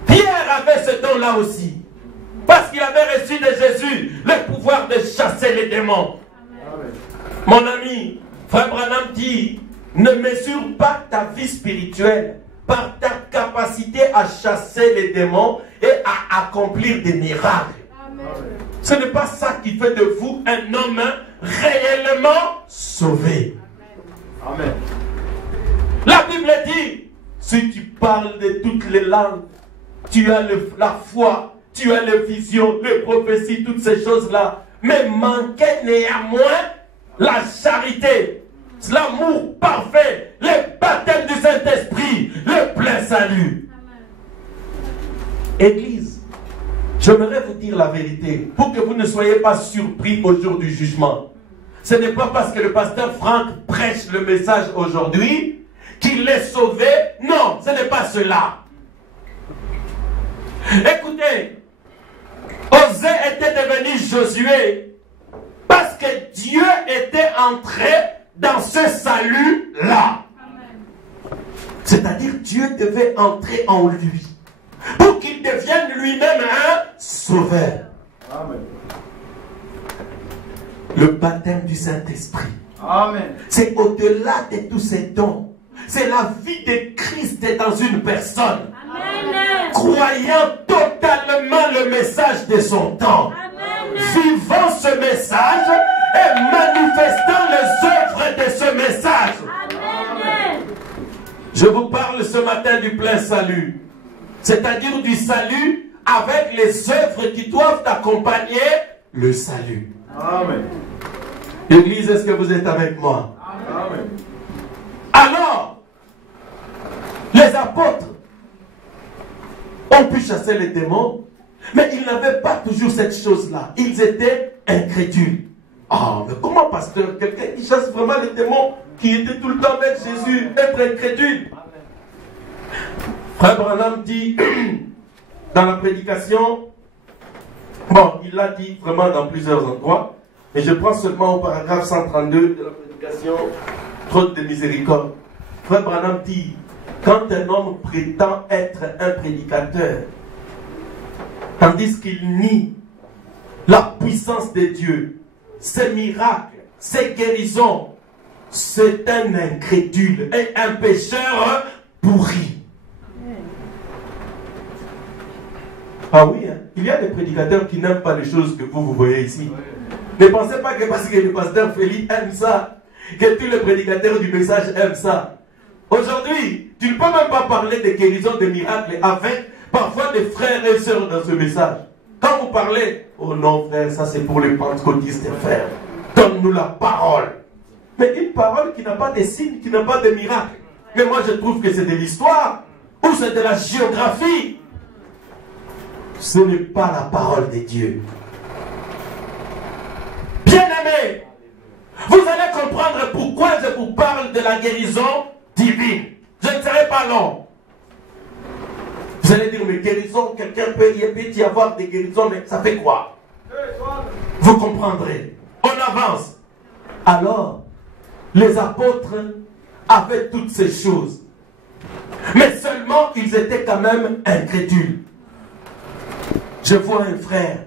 Pierre avait ce don-là aussi. Parce qu'il avait reçu de Jésus le pouvoir de chasser les démons. Amen. Mon ami, Frère Branham dit, ne mesure pas ta vie spirituelle par ta capacité à chasser les démons et à accomplir des miracles. Amen. Ce n'est pas ça qui fait de vous un homme réellement sauvé. Amen. La Bible dit, si tu parles de toutes les langues, tu as la foi, tu as les visions, les prophéties, toutes ces choses-là, mais manquait néanmoins la charité, l'amour parfait, le baptême du Saint-Esprit, le plein salut. Amen. Église, J'aimerais vous dire la vérité pour que vous ne soyez pas surpris au jour du jugement. Ce n'est pas parce que le pasteur Franck prêche le message aujourd'hui qu'il est sauvé. Non, ce n'est pas cela. Écoutez, Osée était devenu Josué parce que Dieu était entré dans ce salut-là. C'est-à-dire Dieu devait entrer en lui pour qu'il devienne lui-même un sauveur. Amen. Le baptême du Saint-Esprit. Amen. C'est au-delà de tous ces dons. C'est la vie de Christ dans une personne. Amen. Croyant totalement le message de son temps. Amen. Vivant ce message et manifestant les œuvres de ce message. Amen. Je vous parle ce matin du plein salut. C'est-à-dire du salut avec les œuvres qui doivent accompagner le salut. Amen. Église, est-ce que vous êtes avec moi? Amen. Alors, les apôtres ont pu chasser les démons, mais ils n'avaient pas toujours cette chose-là. Ils étaient incrédules. Ah, mais comment, pasteur, quelqu'un qui chasse vraiment les démons, qui était tout le temps avec Jésus, être incrédule? Frère Branham dit dans la prédication, bon, il l'a dit vraiment dans plusieurs endroits, mais je prends seulement au paragraphe 132 de la prédication, trône de miséricorde. Frère Branham dit, quand un homme prétend être un prédicateur, tandis qu'il nie la puissance de Dieu, ses miracles, ses guérisons, c'est un incrédule et un pécheur pourri. Ah oui, hein? Il y a des prédicateurs qui n'aiment pas les choses que vous voyez ici. Ne pensez pas que parce que le pasteur Félix aime ça, que tous les prédicateurs du message aiment ça. Aujourd'hui, tu ne peux même pas parler de guérison, de miracles avec parfois des frères et sœurs dans ce message. Quand vous parlez, oh non frère, ça c'est pour les pentecôtistes, frère. Donne-nous la parole. Mais une parole qui n'a pas de signes, qui n'a pas de miracles. Mais moi je trouve que c'est de l'histoire, ou c'est de la géographie. Ce n'est pas la parole de Dieu. Bien-aimés, vous allez comprendre pourquoi je vous parle de la guérison divine. Je ne serai pas long. Vous allez dire, mais guérison, quelqu'un peut y avoir des guérisons, mais ça fait quoi? Vous comprendrez. On avance. Alors, les apôtres avaient toutes ces choses. Mais seulement, ils étaient quand même incrédules. Je vois un frère,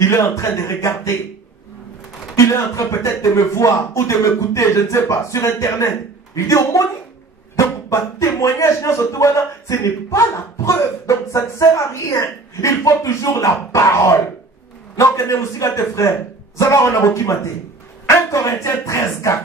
il est en train de regarder. Il est en train peut-être de me voir ou de m'écouter, je ne sais pas, sur Internet. Il dit, oh mon Dieu. Donc, témoignage, ce n'est pas la preuve. Donc, ça ne sert à rien. Il faut toujours la parole. Donc, il y a aussi là tes frères. Ça va, on a beaucoup maté. 1 Corinthiens 13, 4.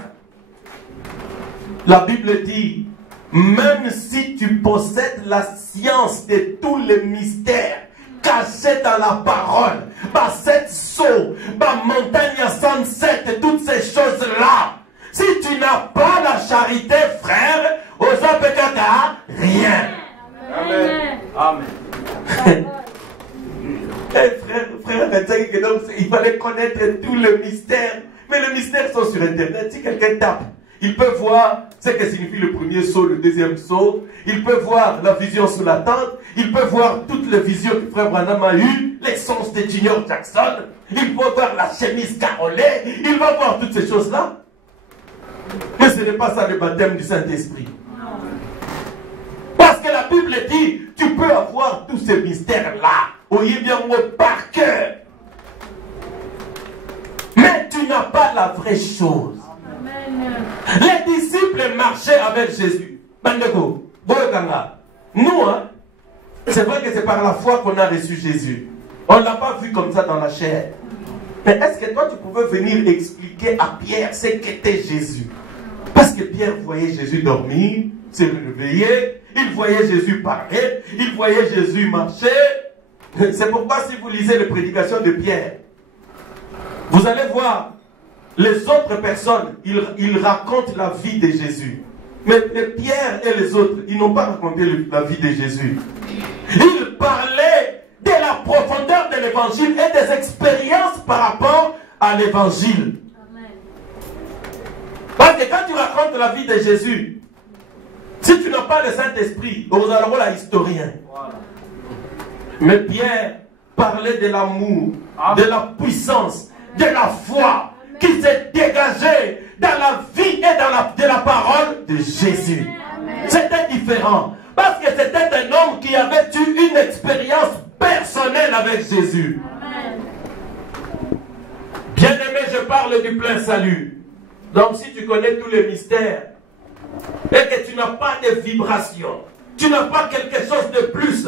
La Bible dit, même si tu possèdes la science de tous les mystères cachés dans la parole, bah, cette saut, bah, montagne à 107, toutes ces choses-là, si tu n'as pas la charité, frère, aux peut-être à rien. Amen. Amen. Frère, donc, il fallait connaître tous les mystères. Mais les mystères sont sur Internet. Si quelqu'un tape, il peut voir ce que signifie le premier saut, le deuxième saut. Il peut voir la vision sous la tente. Il peut voir toutes les visions que Frère Branham a eues, les sens de Junior Jackson. Il peut voir la chemise carolée. Il va voir toutes ces choses-là. Mais ce n'est pas ça le baptême du Saint-Esprit. Parce que la Bible dit, tu peux avoir tous ces mystères-là, oyez bien moi par cœur. Mais tu n'as pas la vraie chose. Amen. Les disciples marchaient avec Jésus. Bandego, Boyokanga. Nous, hein, c'est vrai que c'est par la foi qu'on a reçu Jésus. On ne l'a pas vu comme ça dans la chair. Mais est-ce que toi, tu pouvais venir expliquer à Pierre ce qu'était Jésus? Parce que Pierre voyait Jésus dormir, se réveiller, il voyait Jésus parler, il voyait Jésus marcher. C'est pourquoi si vous lisez les prédications de Pierre, vous allez voir les autres personnes, ils racontent la vie de Jésus. Mais Pierre et les autres, ils n'ont pas raconté la vie de Jésus. Ils parlaient de la profondeur de l'évangile et des expériences par rapport à l'évangile. Parce que quand tu racontes la vie de Jésus, si tu n'as pas le Saint-Esprit, vous allez la historien. Mais Pierre parlait de l'amour, de la puissance, de la foi qui s'est dégagée dans la vie et dans de la parole de Jésus. C'était différent. Parce que c'était un homme qui avait eu une expérience personnelle avec Jésus. Bien-aimé, je parle du plein salut. Donc si tu connais tous les mystères et que tu n'as pas de vibration, tu n'as pas quelque chose de plus,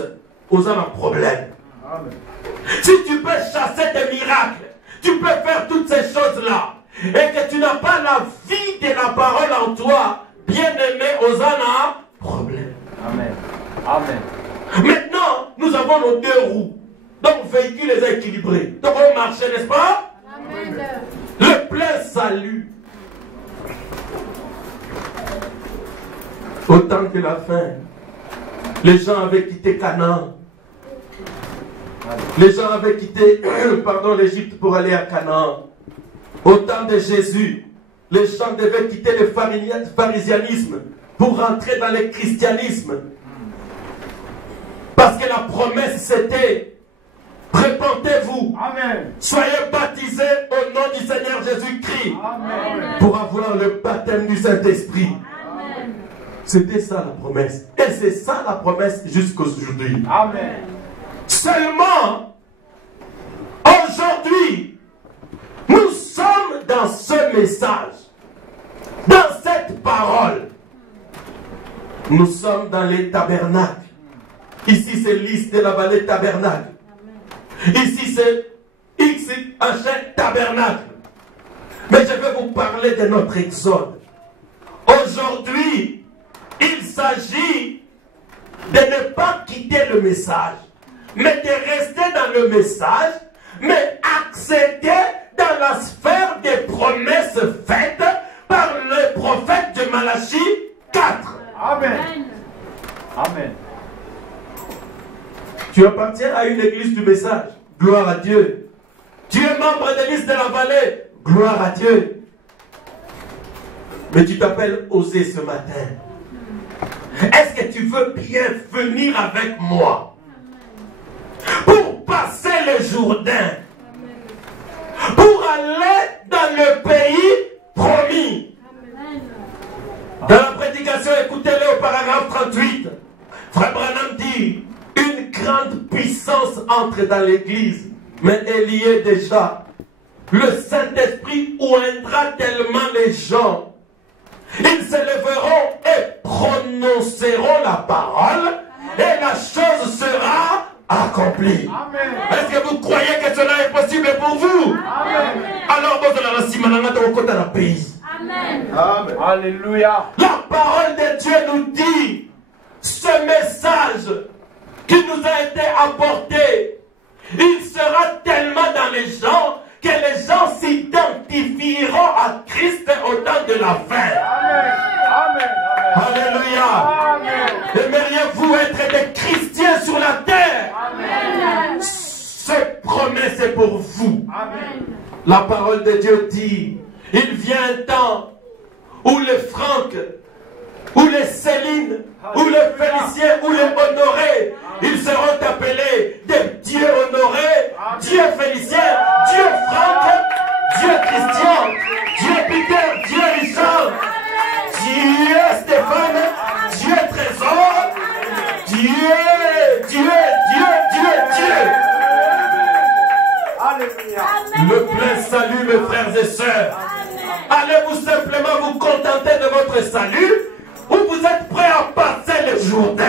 vous avez un problème. Amen. Si tu peux chasser des miracles, tu peux faire toutes ces choses-là, et que tu n'as pas la vie de la parole en toi, bien-aimé, vous avez un problème. Amen. Amen. Maintenant, nous avons nos deux roues. Donc, véhicule les équilibrés. Donc, on marche, n'est-ce pas? Amen. Le plein salut. Autant que la fin. Les gens avaient quitté Canaan. Les gens avaient quitté l'Égypte pour aller à Canaan. Au temps de Jésus, les gens devaient quitter le pharisianisme pour rentrer dans le christianisme. Parce que la promesse c'était: répentez-vous, soyez baptisés au nom du Seigneur Jésus-Christ pour avoir le baptême du Saint-Esprit. C'était ça la promesse. Et c'est ça la promesse jusqu'aujourd'hui. Amen. Seulement, aujourd'hui, nous sommes dans ce message, dans cette parole. Nous sommes dans les tabernacles. Ici, c'est liste de la vallée tabernacle. Ici, c'est XHN tabernacle. Mais je vais vous parler de notre exode. Aujourd'hui, il s'agit de ne pas quitter le message, mais de rester dans le message, mais accéder dans la sphère des promesses faites par le prophète de Malachie 4. Amen. Amen. Tu appartiens à une église du message. Gloire à Dieu. Tu es membre de l'église de la vallée. Gloire à Dieu. Mais tu t'appelles Osée ce matin. Est-ce que tu veux bien venir avec moi pour passer le Jourdain, pour aller dans le pays promis? Dans la prédication, écoutez-le au paragraphe 38, Frère Branham dit: une grande puissance entre dans l'église, mais elle y est déjà. Le Saint-Esprit oindra tellement les gens. Ils se lèveront et prononceront la parole, et la chose sera accomplie. Est-ce que vous croyez que cela est possible pour vous? Amen. Alors, vous allez la pays. Amen. Alléluia. La parole de Dieu nous dit: ce message qui nous a été apporté, il sera tellement dans les gens que les gens s'identifieront à Christ au temps de la fin. Amen. Amen. Alléluia. Amen. Aimeriez-vous être des chrétiens sur la terre? Amen. Cette promesse est pour vous. Amen. La parole de Dieu dit: il vient un temps où les Franck, où les Céline, où les Félicien, où les Honorés, ils seront appelés des dieux honorés, Dieu Félicien, Dieu Franck, Dieu Christian, Dieu Peter, Dieu Richard, Dieu Stéphane, Dieu Trésor, Dieu. Alléluia. Le plein salut, mes frères et sœurs. Allez-vous simplement vous contenter de votre salut, ou vous êtes prêts à passer le Jourdain?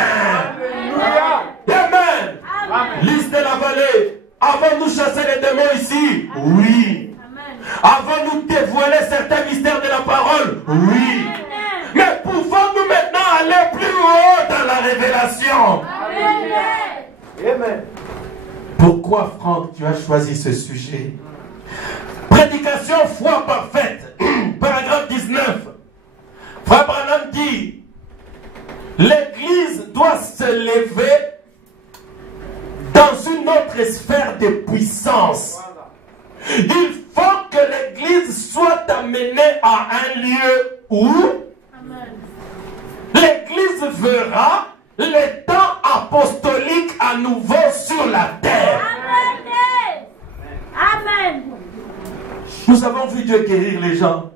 Alléluia. Amen. Amen. Liste de la vallée. Avons-nous chassé les démons ici? Oui. Avons-nous dévoilé certains mystères de la parole? Oui. Mais pouvons-nous maintenant aller plus haut dans la révélation? Amen. Pourquoi, Franck, tu as choisi ce sujet? Prédication, foi parfaite. Paragraphe 19. Frère Branham dit: l'Église doit se lever dans une autre sphère de puissance. puissance. Il faut que l'Église soit amenée à un lieu où l'Église verra les temps apostoliques à nouveau sur la terre. Amen. Nous avons vu Dieu guérir les gens.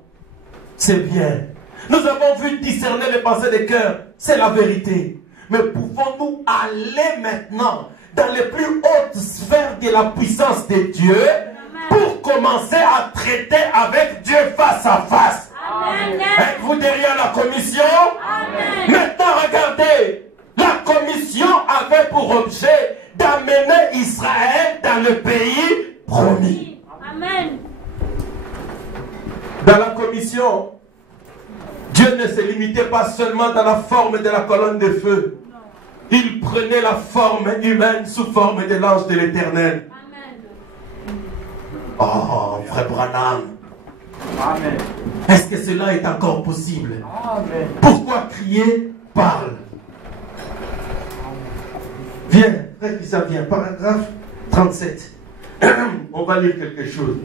C'est bien. Nous avons vu discerner les pensées des cœurs. C'est la vérité. Mais pouvons-nous aller maintenant dans les plus hautes sphères de la puissance de Dieu pour commencer à traiter avec Dieu face à face? Êtes-vous derrière la commission? Amen. Maintenant, regardez. La commission avait pour objet d'amener Israël dans le pays promis. Amen. Dans la commission, Dieu ne se limitait pas seulement dans la forme de la colonne de feu. Il prenait la forme humaine sous forme de l'ange de l'Éternel. Oh, frère Branham. Amen. Est-ce que cela est encore possible? Amen. Pourquoi crier? Parle. Viens, frère Christian, viens. Paragraphe 37. On va lire quelque chose.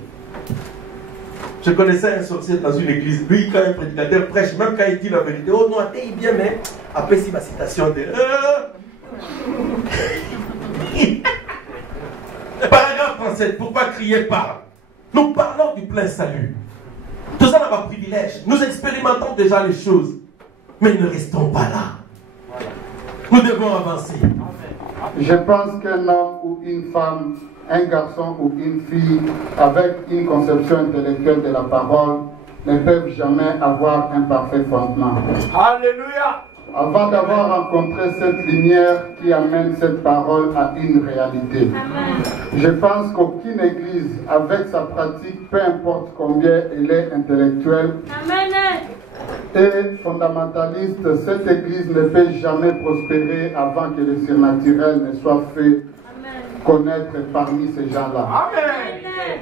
Je connaissais un sorcier dans une église. Lui, quand un prédicateur prêche, même quand il dit la vérité, oh non, il bien, mais après, si ma citation de... Paragraphe 37. Pourquoi crier? Parle. Nous parlons du plein salut. Tout ça n'a pas de privilège. Nous expérimentons déjà les choses. Mais ne restons pas là. Nous devons avancer. Je pense qu'un homme ou une femme, un garçon ou une fille, avec une conception intellectuelle de la parole, ne peuvent jamais avoir un parfait fondement. Alléluia. Avant d'avoir rencontré cette lumière qui amène cette parole à une réalité. Amen. Je pense qu'aucune église, avec sa pratique, peu importe combien elle est intellectuelle Amen. et fondamentaliste, cette église ne peut jamais prospérer avant que le surnaturel ne soit fait connaître parmi ces gens-là. Amen.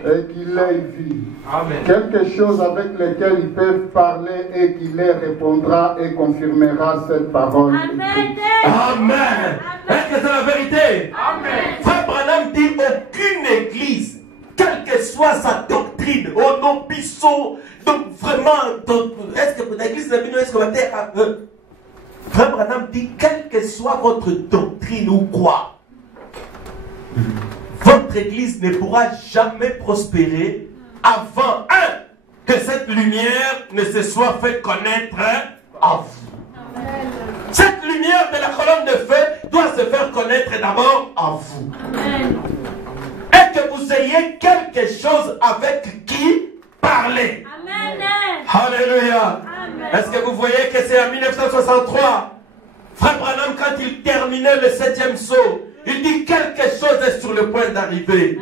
Et qu'il ait vie. Amen. Quelque chose avec lequel ils peuvent parler et qui leur répondra et confirmera cette parole. Amen. Amen. Est-ce que c'est la vérité? Amen. Frère Branham dit aucune église, quelle que soit sa doctrine, oh non, Bissot, donc vraiment, est-ce que l'église de l'Union, est-ce qu'on va dire à eux? Frère Branham dit, quelle que soit votre doctrine ou quoi, votre église ne pourra jamais prospérer avant, que cette lumière ne se soit fait connaître à vous. Amen. Cette lumière de la colonne de feu doit se faire connaître d'abord à vous. Amen. Et que vous ayez quelque chose avec qui parler. Amen. Alléluia. Amen. Est-ce que vous voyez que c'est en 1963, Frère Branham, quand il terminait le 7e saut, il dit quelque chose est sur le point d'arriver.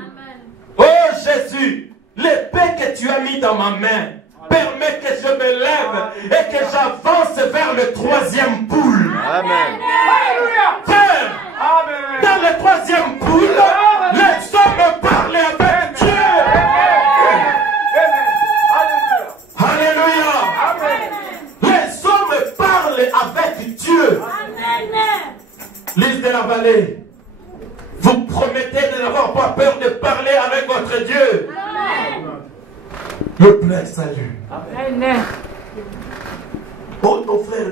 Oh Jésus, l'épée que tu as mis dans ma main permet que je me lève et que j'avance vers le 3e poule. Amen. Alléluia. Frère, Amen. dans le 3e poule, les hommes parlent avec Dieu. Alléluia. Les hommes parlent avec Dieu. Lise de la vallée. Vous promettez de n'avoir pas peur de parler avec votre Dieu. Le plein salut. Amen. Oh, ton frère,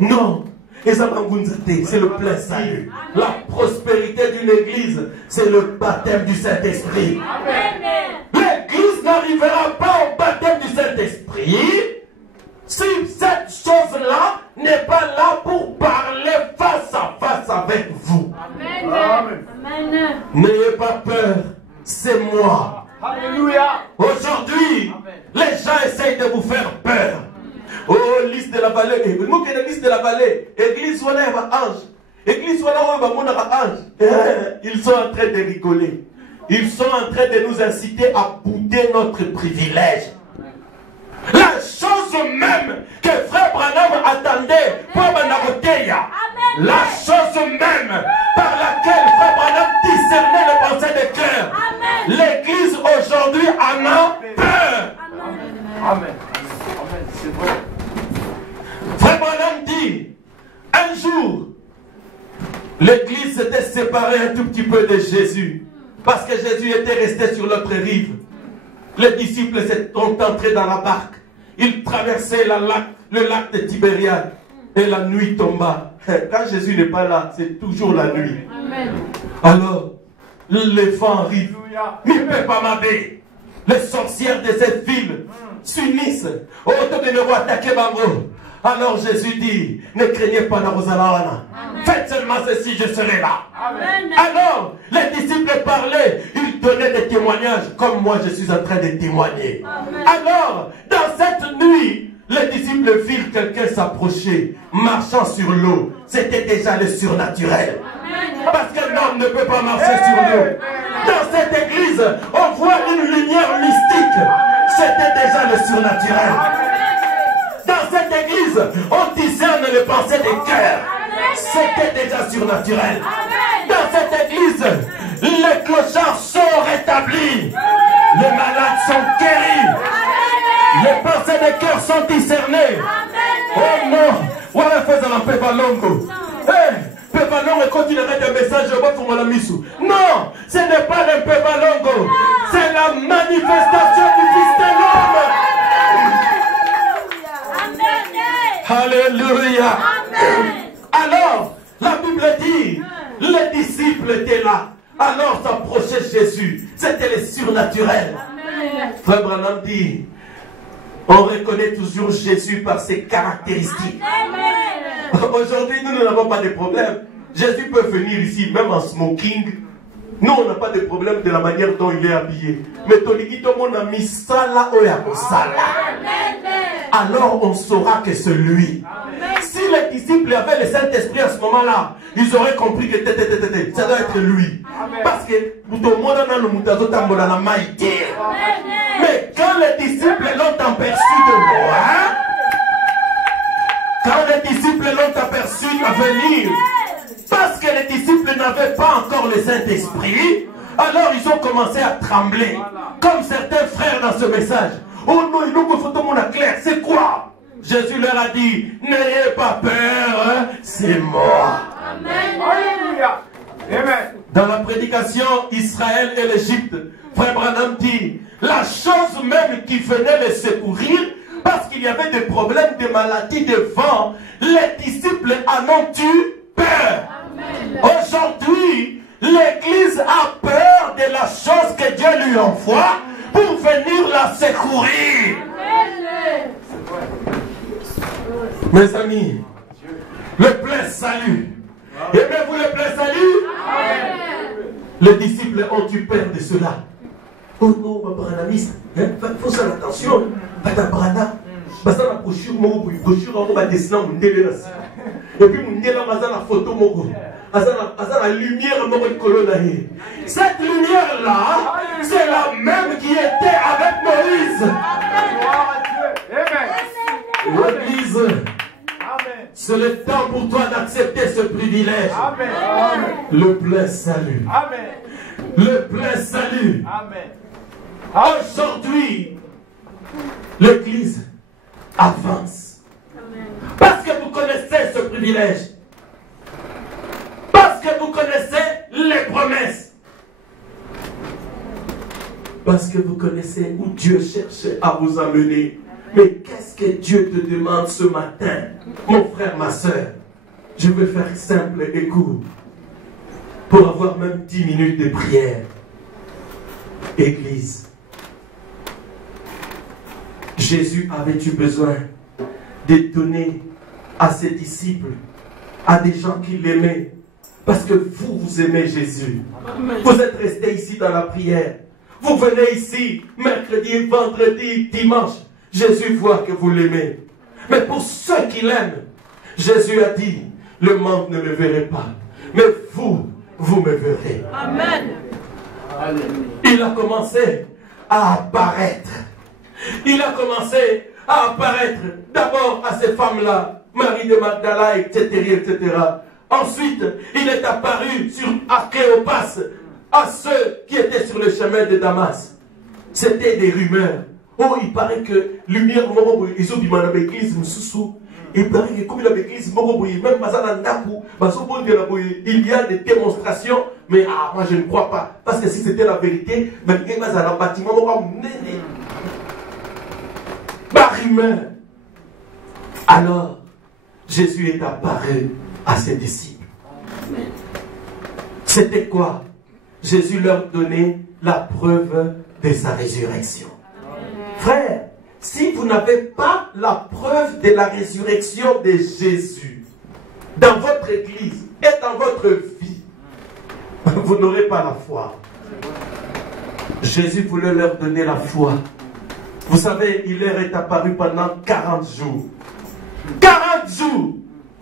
non, c'est le plein salut. La prospérité d'une église, c'est le baptême du Saint-Esprit. L'église n'arrivera pas au baptême du Saint-Esprit si cette chose-là n'est pas là pour parler face à face avec vous. Amen. N'ayez pas peur, c'est moi. Alléluia. Aujourd'hui, les gens essayent de vous faire peur. Oh, liste de la vallée. Nous qui sommes liste de la vallée, église voilà un ange. Église voilà un ange. Ils sont en train de rigoler. Ils sont en train de nous inciter à bouder notre privilège. La chose même que Frère Branham attendait pour Manaroteya, la chose même par laquelle Frère Branham discernait les pensées des cœurs, l'église aujourd'hui en a peur. Amen. C'est vrai. Frère Branham dit, un jour, L'église s'était séparée un tout petit peu de Jésus. Parce que Jésus était resté sur l'autre rive. Les disciples sont entrés dans la barque. Ils traversaient le lac de Tibériade. Et la nuit tomba. Quand Jésus n'est pas là, c'est toujours la nuit. Amen. Alors, les vents arrivent. Mais il ne peut pas m'aider. Les sorcières de cette ville s'unissent. Autant de nous attaquer Bango. Alors Jésus dit, ne craignez pas la Rosalana. Faites seulement ceci, je serai là. Amen. Alors, les disciples parlaient, ils donnaient des témoignages, comme moi je suis en train de témoigner. Amen. Alors, dans cette nuit, les disciples virent quelqu'un s'approcher, marchant sur l'eau. C'était déjà le surnaturel. Amen. Parce qu'un homme ne peut pas marcher sur l'eau. Dans cette église, on voit une lumière mystique. C'était déjà le surnaturel. Dans cette église, on discerne les pensées des cœurs. C'était déjà surnaturel. Dans cette église, les clochards sont rétablis. Les malades sont guéris. Les pensées des cœurs sont discernées. Oh non! Voilà, faisons un peu balongo. Pébalongo, et quand il arrête un message, je vois pour la misou. Non! Ce n'est pas le Pébalongo. C'est la manifestation du Fils de l'homme. Alléluia. Alors, la Bible dit, les disciples étaient là. Alors s'approchait Jésus. C'était le surnaturel. Frère Branham dit, on reconnaît toujours Jésus par ses caractéristiques. Aujourd'hui, nous n'avons pas de problème. Jésus peut venir ici, même en smoking. Nous, on n'a pas de problème de la manière dont il est habillé. Mais Toliki, tout le monde a mis ça là, alors on saura que c'est lui. Si les disciples avaient le Saint-Esprit à ce moment-là, ils auraient compris que ça doit être lui. Parce que tout le monde a le maïté. Mais quand les disciples l'ont aperçu de loin, quand les disciples l'ont aperçu à venir, parce que les disciples n'avaient pas encore le Saint-Esprit, alors ils ont commencé à trembler. Comme certains frères dans ce message. Oh non, il nous faut tout le monde clair. C'est quoi? Jésus leur a dit, n'ayez pas peur, hein, c'est moi. Amen. Alléluia. Amen. Dans la prédication Israël et l'Égypte, Frère Branham dit, la chose même qui venait les secourir, parce qu'il y avait des problèmes de maladies de vent, les disciples en ont eu peur. Aujourd'hui, l'Église a peur de la chose que Dieu lui envoie pour venir la secourir. Mes amis, le plein salut. Aimez-vous le plein salut? Les disciples ont eu peur de cela. Oh non, ma branamiste, il faut faire attention. Madame Brana, parce que la brochure, on va dessiner mon délai. Et puis, mon délai, on va la photo, la lumière, cette lumière-là, c'est la même qui était avec Moïse. L'Église, c'est le temps pour toi d'accepter ce privilège. Le plein salut. Le plein salut. Aujourd'hui, l'Église avance. Parce que vous connaissez ce privilège. Parce que vous connaissez les promesses. Parce que vous connaissez où Dieu cherche à vous amener. Mais qu'est-ce que Dieu te demande ce matin, mon frère, ma soeur? Je vais faire simple et court. Pour avoir même 10 minutes de prière. Église. Jésus avait-il besoin de donner à ses disciples, à des gens qui l'aimaient? Parce que vous aimez Jésus. Vous êtes restés ici dans la prière. Vous venez ici mercredi, vendredi, dimanche. Jésus voit que vous l'aimez. Mais pour ceux qui l'aiment, Jésus a dit, le monde ne me verrait pas. Mais vous me verrez. Amen. Il a commencé à apparaître. Il a commencé à apparaître d'abord à ces femmes-là, Marie de Magdala, etc., etc. Ensuite, il est apparu à Cléopas, à ceux qui étaient sur le chemin de Damas. C'était des rumeurs. Oh, il paraît que lumière, ils ont dit, l'église, Et comme il a l'église, même il y a des démonstrations, mais moi je ne crois pas. Parce que si c'était la vérité, même il y a un bâtiment, alors, Jésus est apparu à ses disciples. C'était quoi? Jésus leur donnait la preuve de sa résurrection. Frère, si vous n'avez pas la preuve de la résurrection de Jésus dans votre église et dans votre vie, vous n'aurez pas la foi. Jésus voulait leur donner la foi. Vous savez, il leur est apparu pendant 40 jours. 40 jours,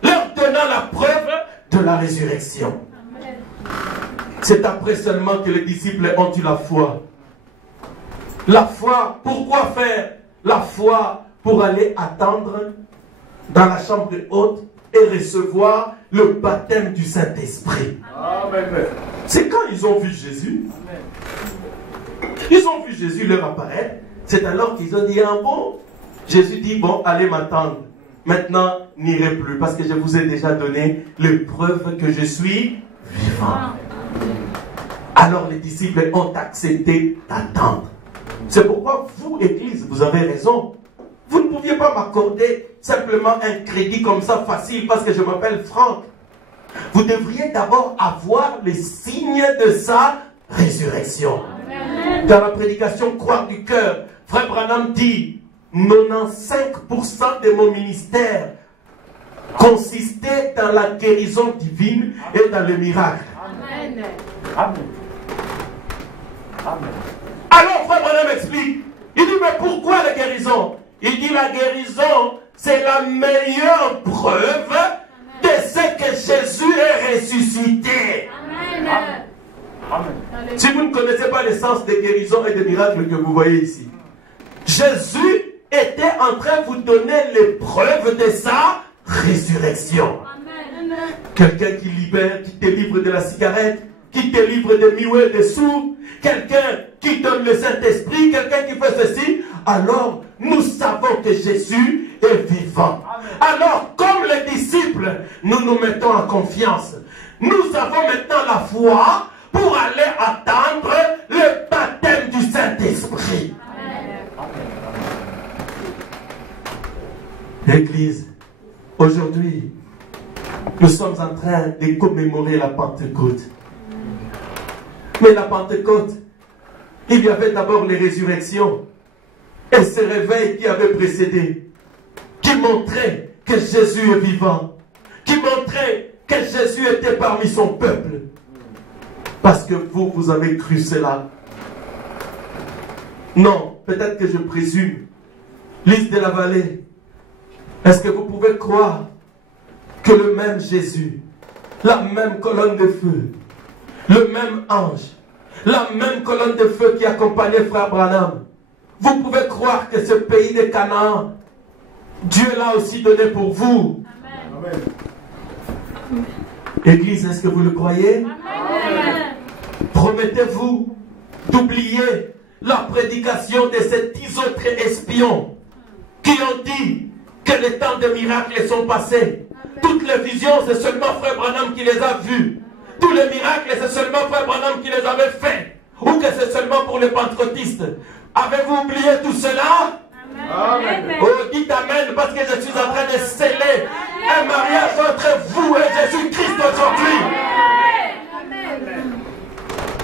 leur donnant la preuve de la résurrection. C'est après seulement que les disciples ont eu la foi. La foi, pourquoi faire? La foi pour aller attendre dans la chambre haute et recevoir le baptême du Saint-Esprit. C'est quand ils ont vu Jésus. Ils ont vu Jésus leur apparaître. C'est alors qu'ils ont dit, ah bon? Jésus dit, bon, allez m'attendre. Maintenant, n'irez plus parce que je vous ai déjà donné les preuves que je suis vivant. Alors les disciples ont accepté d'attendre. C'est pourquoi vous, Église, vous avez raison. Vous ne pouviez pas m'accorder simplement un crédit comme ça facile parce que je m'appelle Franck. Vous devriez d'abord avoir les signes de sa résurrection. Dans la prédication Croix du cœur, Frère Branham dit 95% de mon ministère consistait dans la guérison divine et dans les miracles. Amen. Amen. Amen. Alors Frère Branham explique. Il dit mais pourquoi la guérison? Il dit la guérison c'est la meilleure preuve de ce que Jésus est ressuscité. Amen. Amen. Si vous ne connaissez pas le sens des guérisons et des miracles que vous voyez ici, Jésus était en train de vous donner les preuves de sa résurrection. Amen. Quelqu'un qui libère, qui te livre de la cigarette, qui te livre des muets, des sourds, quelqu'un qui donne le Saint-Esprit, quelqu'un qui fait ceci, alors nous savons que Jésus est vivant. Alors, comme les disciples, nous nous mettons en confiance. Nous avons maintenant la foi pour aller attendre le baptême du Saint-Esprit. L'Église, aujourd'hui, nous sommes en train de commémorer la Pentecôte. Mais la Pentecôte, il y avait d'abord les résurrections et ce réveil qui avait précédé, qui montrait que Jésus est vivant, qui montrait que Jésus était parmi son peuple. Parce que vous, vous avez cru cela. Non, peut-être que je présume. Lys de la Vallée, est-ce que vous pouvez croire que le même Jésus, la même colonne de feu, le même ange, la même colonne de feu qui accompagnait Frère Branham, vous pouvez croire que ce pays de Canaan, Dieu l'a aussi donné pour vous? Amen. Église, est-ce que vous le croyez? Amen. Promettez-vous d'oublier la prédication de ces 10 autres espions qui ont dit que les temps de miracles sont passés. Toutes les visions, c'est seulement Frère Branham qui les a vues. Tous les miracles, c'est seulement Frère Branham qui les avait faits. Ou que c'est seulement pour les pentecôtistes. Avez-vous oublié tout cela? Amen. Oh, dites Amen, parce que je suis en train de sceller un mariage entre vous et Jésus-Christ aujourd'hui.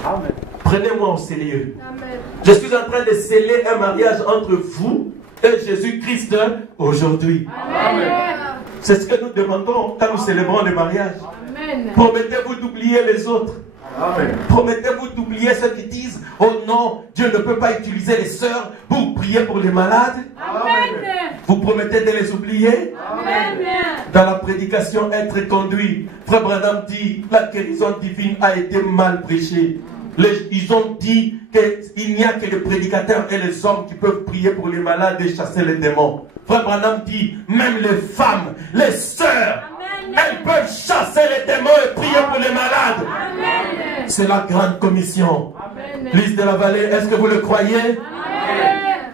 Amen. Prenez-moi au sérieux. Amen. Je suis en train de sceller un mariage entre vous et Jésus-Christ aujourd'hui. Amen. C'est ce que nous demandons quand nous célébrons le mariage. Amen. Promettez-vous d'oublier les autres. Amen. Promettez-vous d'oublier ceux qui disent « Oh non, Dieu ne peut pas utiliser les sœurs pour prier pour les malades. » Amen. Vous promettez de les oublier? Amen. Dans la prédication être conduit, Frère Branham dit la guérison divine a été mal prêchée. Ils ont dit qu'il n'y a que les prédicateurs et les hommes qui peuvent prier pour les malades et chasser les démons. Frère Branham dit même les femmes, les sœurs, elles peuvent chasser les démons et prier pour les malades. Amen. C'est la grande commission. Lys de la Vallée, est-ce que vous le croyez? Amen.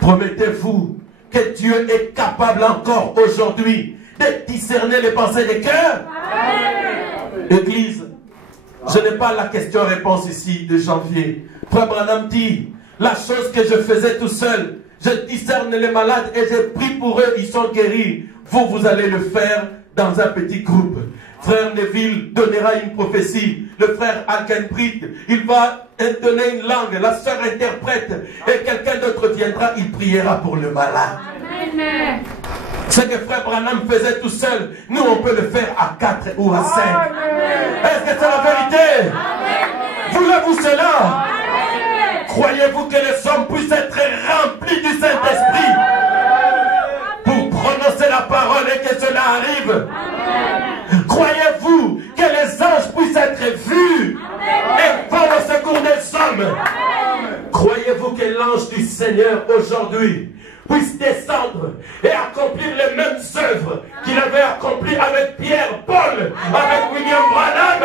Promettez-vous que Dieu est capable encore aujourd'hui de discerner les pensées des cœurs? Église, je n'ai pas la question-réponse ici de janvier. Frère Branham dit, la chose que je faisais tout seul, je discerne les malades et je prie pour eux, ils sont guéris. Vous, vous allez le faire dans un petit groupe. Frère Neville donnera une prophétie. Le frère Alkenbritt, il va donner une langue. La sœur interprète. Et quelqu'un d'autre viendra, il priera pour le malade. Amen. Ce que frère Branham faisait tout seul, nous on peut le faire à 4 ou à 5. Est-ce que c'est la vérité? Voulez-vous cela? Croyez-vous que les hommes puissent être remplis du Saint-Esprit pour prononcer la parole et que cela arrive? Croyez-vous que les anges puissent être vus et vont au secours des hommes? Croyez-vous que l'ange du Seigneur aujourd'hui puisse descendre et accomplir les mêmes œuvres qu'il avait accomplies avec Pierre, Paul, avec William Branham?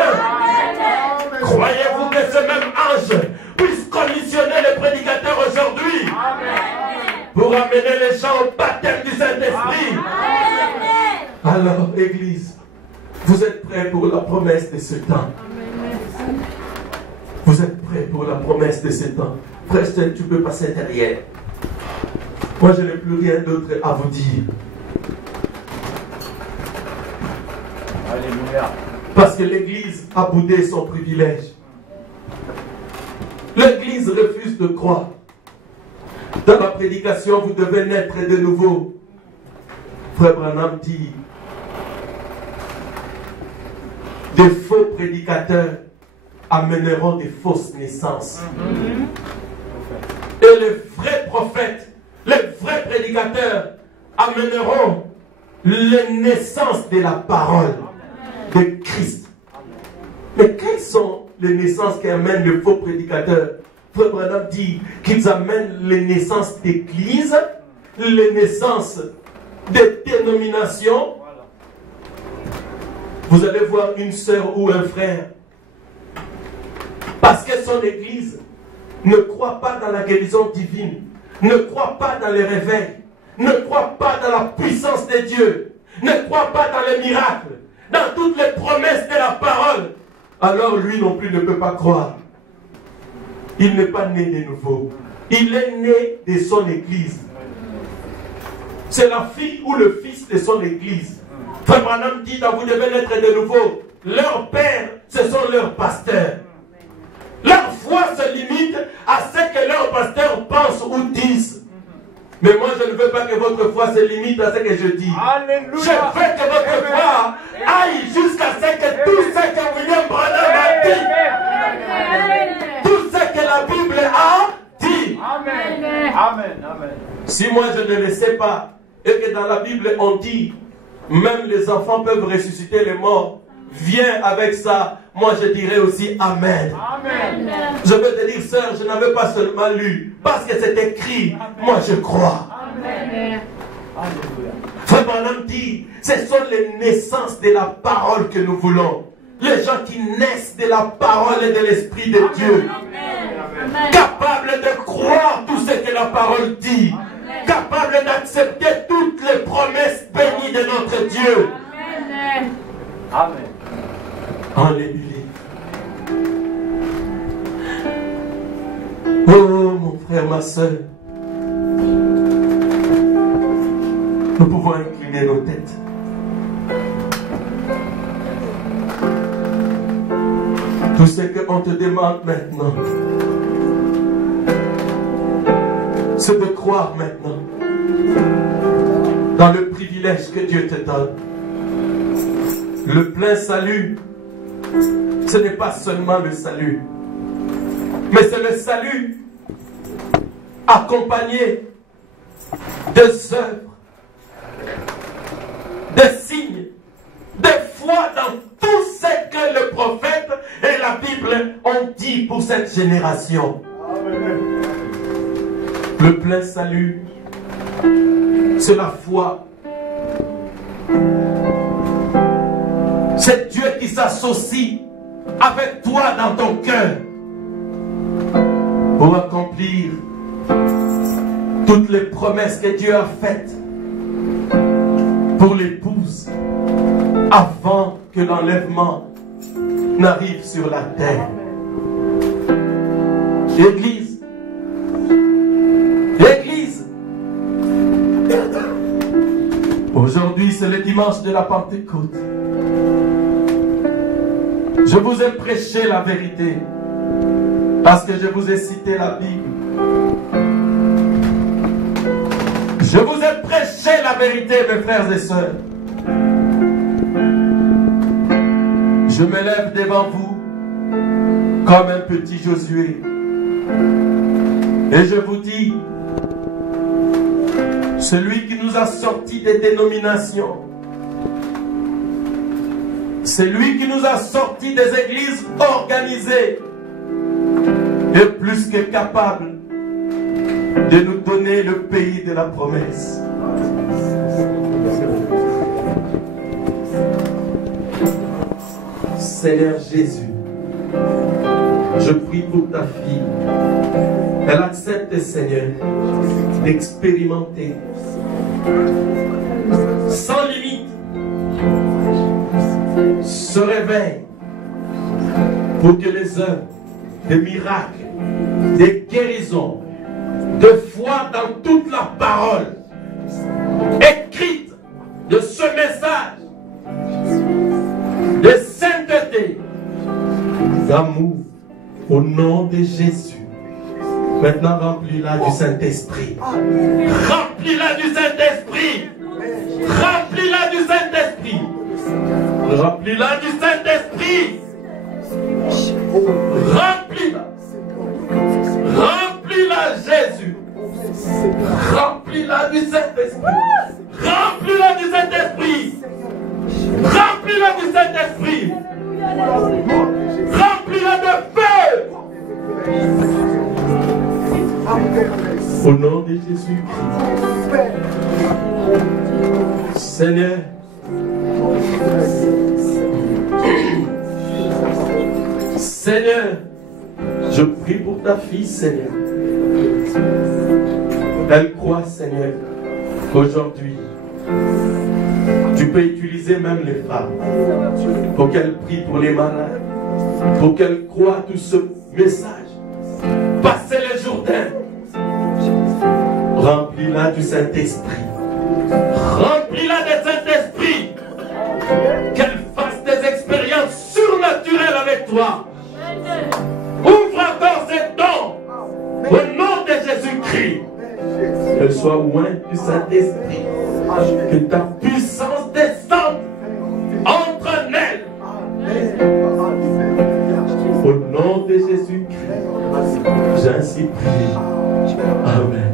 Croyez-vous que ce même ange puisse commissionner les prédicateurs aujourd'hui pour amener les gens au baptême du Saint-Esprit? Alors, Église, vous êtes prêts pour la promesse de ce temps? Vous êtes prêts pour la promesse de ce temps? Frère, tu peux passer derrière. Moi, je n'ai plus rien d'autre à vous dire. Alléluia. Parce que l'Église a boudé son privilège. L'Église refuse de croire. Dans la prédication, vous devez naître de nouveau. Frère Branham dit, des faux prédicateurs amèneront des fausses naissances. Et les vrais prophètes, les vrais prédicateurs amèneront les naissances de la parole de Christ. Mais quelles sont les naissances qu'amènent les faux prédicateurs? Frère Branham dit qu'ils amènent les naissances d'églises, les naissances de dénominations. Vous allez voir une sœur ou un frère, parce que son église ne croit pas dans la guérison divine, ne croit pas dans les réveils, ne croit pas dans la puissance de Dieu, ne croit pas dans les miracles, dans toutes les promesses de la parole, alors lui non plus ne peut pas croire. Il n'est pas né de nouveau. Il est né de son église. C'est la fille ou le fils de son église. Frère Branham dit, vous devez naître de nouveau. Leur père, ce sont leurs pasteurs. Leur foi se limite à ce que leurs pasteurs pensent ou disent. Mais moi, je ne veux pas que votre foi se limite à ce que je dis. Alléluia. Je veux que votre foi aille jusqu'à ce que tout ce que William Branham a dit, tout ce que la Bible a dit. Amen. Amen. Amen. Si moi je ne le sais pas, et que dans la Bible on dit, même les enfants peuvent ressusciter les morts, viens avec ça, moi je dirais aussi Amen. Amen. Je veux te dire, sœur, je n'avais pas seulement lu, parce que c'est écrit, moi je crois. Amen. Alléluia. Frère Branham dit, ce sont les naissances de la parole que nous voulons. Les gens qui naissent de la parole et de l'Esprit de Dieu. Capables de croire tout ce que la parole dit. Capables d'accepter toutes les promesses bénies de notre Dieu. Amen. Alléluia. Oh mon frère, ma soeur, nous pouvons incliner nos têtes. Tout ce qu'on te demande maintenant, c'est de croire maintenant dans le privilège que Dieu te donne. Le plein salut, ce n'est pas seulement le salut, mais c'est le salut accompagné des œuvres, des signes, des foi dans tout ce que le prophète et la Bible ont dit pour cette génération. Le plein salut, c'est la foi. C'est Dieu qui s'associe avec toi dans ton cœur pour accomplir toutes les promesses que Dieu a faites pour l'épouse avant que l'enlèvement n'arrive sur la terre. Église, Église, aujourd'hui c'est le dimanche de la Pentecôte. Je vous ai prêché la vérité parce que je vous ai cité la Bible. Je vous ai prêché la vérité, mes frères et sœurs. Je me lève devant vous comme un petit Josué. Et je vous dis, celui qui nous a sortis des dénominations, c'est lui qui nous a sortis des églises organisées, est plus que capable de nous donner le pays de la promesse. Seigneur Jésus, je prie pour ta fille. Elle accepte, Seigneur, d'expérimenter sans limite ce réveil pour que les œuvres de miracles, de guérisons, de foi dans toute la parole écrite de ce message de sainteté, d'amour, au nom de Jésus. Maintenant, remplis-la du Saint-Esprit. Remplis-la du Saint-Esprit. Remplis-la du Saint-Esprit. Remplis-la du Saint-Esprit. Remplis-la. Remplis-la, Jésus. Remplis-la du Saint-Esprit. Remplis-la du Saint-Esprit. Remplis-la du Saint-Esprit. Remplis-la de feu. Au nom de Jésus-Christ. Seigneur, Seigneur, je prie pour ta fille, Seigneur. Elle croit, Seigneur, qu'aujourd'hui, tu peux utiliser même les femmes pour qu'elles prient pour les malades, pour qu'elles croient tout ce message. Passez le Jourdain. Remplis-la du Saint-Esprit. Remplis-la du Saint-Esprit. Qu'elle fasse des expériences surnaturelles avec toi. Ouvre encore ses dons au nom de Jésus-Christ. Qu'elle soit loin du Saint-Esprit. Que ta puissance descende entre elles. Au nom de Jésus-Christ, j'ai ainsi prié. Amen.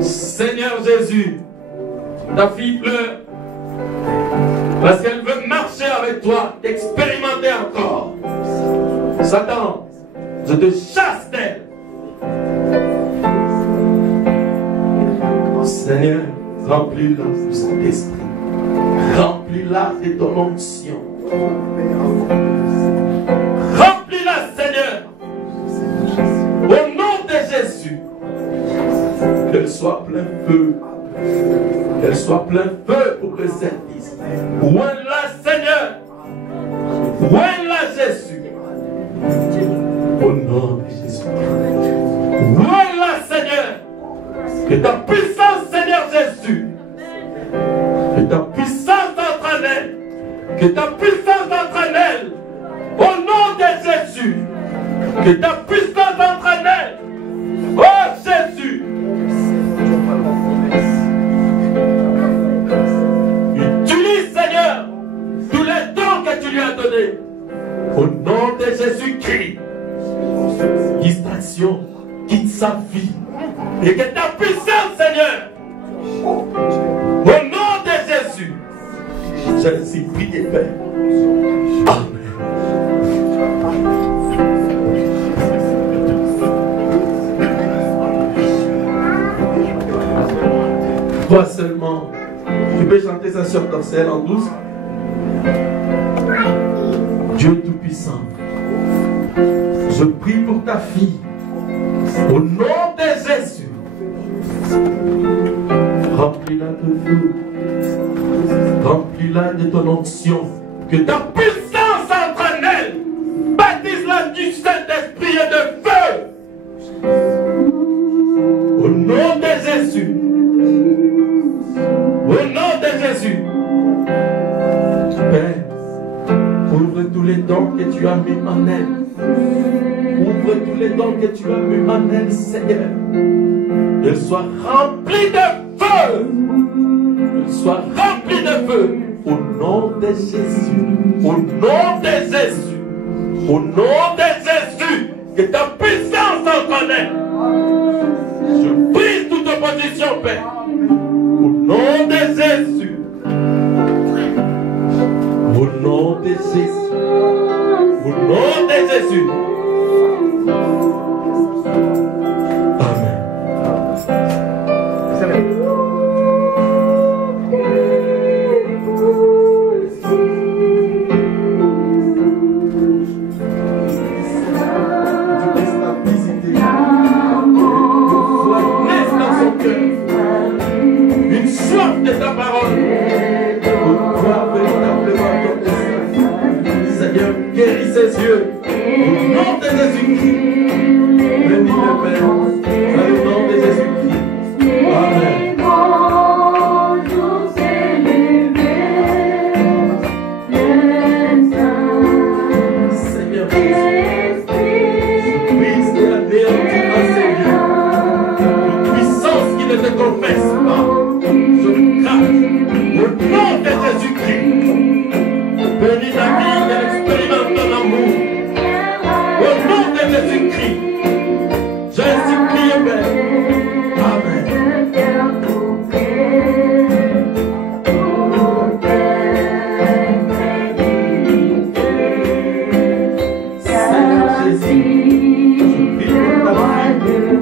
Seigneur Jésus, ta fille pleure parce qu'elle veut marcher avec toi, expérimenter encore. Satan, je te chasse d'elle. Seigneur, remplis-la de Saint-Esprit. Remplis-la de ton onction. Remplis-la, Seigneur. Au nom de Jésus. Qu'elle soit plein feu. Qu'elle soit plein feu pour le service. Ouvre-la, Seigneur. Ouvre-la, Jésus. Au nom de Jésus. Ouvre-la, Seigneur. Que ta puissance, Seigneur Jésus. Que ta puissance entraîne elle. Que ta puissance entraîne elle. Au nom de Jésus. Que ta puissance entraîne elle. Oh Jésus. Utilise, Seigneur, tous les dons que tu lui as donnés. Au nom de Jésus-Christ. Distraction, quitte sa vie. Et que ta puissance, Seigneur, au nom de Jésus, j'ai ainsi prié, Père. Amen. Toi seulement, tu peux chanter ça sur ton ciel en douce. Dieu tout-puissant. Je prie pour ta fille. Au nom de Jésus. Remplis-la de feu. Remplis-la de ton onction. Que ta puissance entre en elle. Baptise-la du Saint-Esprit et de feu. Au nom de Jésus. Au nom de Jésus. Père, ouvre tous les dons que tu as mis en elle. Ouvre tous les dons que tu as mis en elle, Seigneur. Qu'elle soit remplie de feu. Qu'elle soit remplie de feu. Au nom de Jésus. Au nom de Jésus. Au nom de Jésus. Que ta puissance en connaît. Je brise toute opposition, Père. Au nom de Jésus. Au nom de Jésus. Au nom de Jésus. Amen. Une soif de ta parole. Pour toi véritablement ton destin. Seigneur, guéris ses yeux. Au nom de Jésus-Christ. Bénis le Père. Dans le nom de Jésus-Christ. Amen. Seigneur Jésus, je brise et anéantis en ces lieux. Une puissance qui ne te confesse pas. Je crache au nom de Jésus-Christ. Bénis ta vie et expérimente ton amour. Au nom de Jésus-Christ. J'ai ainsi prié, Père. Amen. Seigneur Jésus, je prie pour ta fille.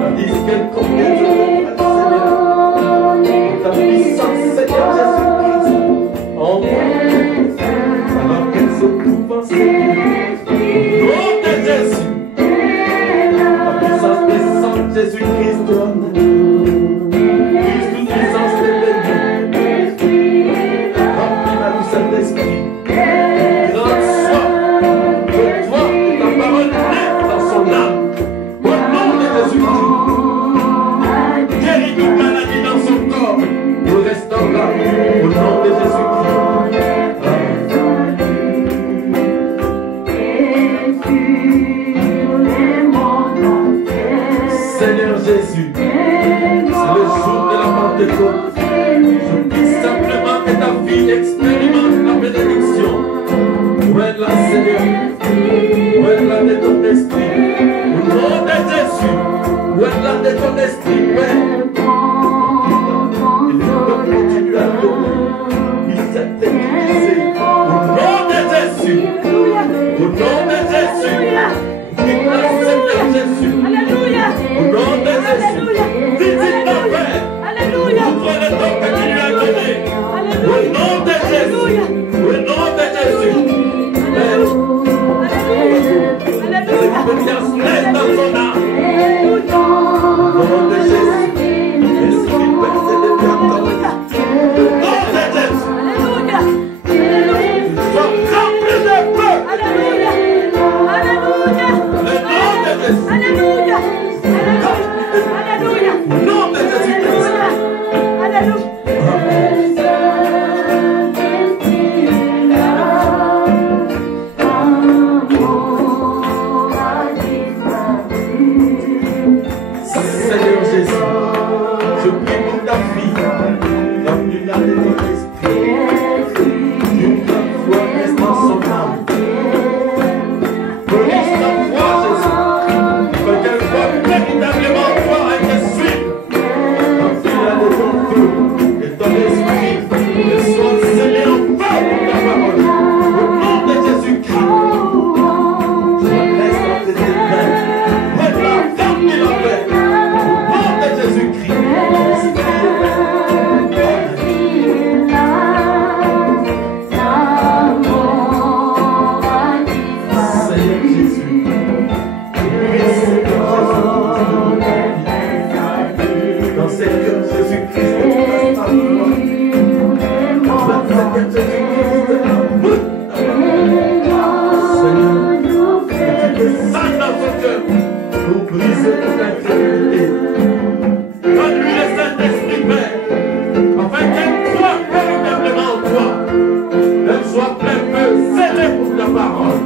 Tandis qu'elle convient, je prie, Seigneur. Ta puissance, Seigneur Jésus-Christ, en moi. Alors qu'elle se trouve en sécurité. Au nom de Jésus. La puissance descend de Jésus-Christ donne. Brise toute puissance de l'ennemi. Remplis-la du Saint-Esprit. Grande soif de toi, ta parole naît dans son âme. Au nom de Jésus-Christ. Guéris toute maladie dans son corps. Nous restons là. Au nom de Jésus-Christ. Seigneur Jésus, c'est le jour de la Pentecôte. Je prie simplement que ta fille expérimente la bénédiction. Où est la Seigneur? Où est la de ton esprit? Au nom de Jésus, où est la de ton esprit, Père? Et le peuple continue à donner. Il s'est éclisé. Au nom de Jésus. Au nom de Jésus. Déclare Seigneur Jésus. Au nom de Jésus. Visite ton Père. Ouvre le don que tu lui as donné. Au nom de Jésus. Au nom de Jésus. Père. L'expérience naît dans son âme. Au nom de Jésus. briser toute infidélité. Donne-lui le Saint-Esprit, Père, afin qu'elle croie véritablement en toi. Elle soit plein feu, scellée pour ta parole.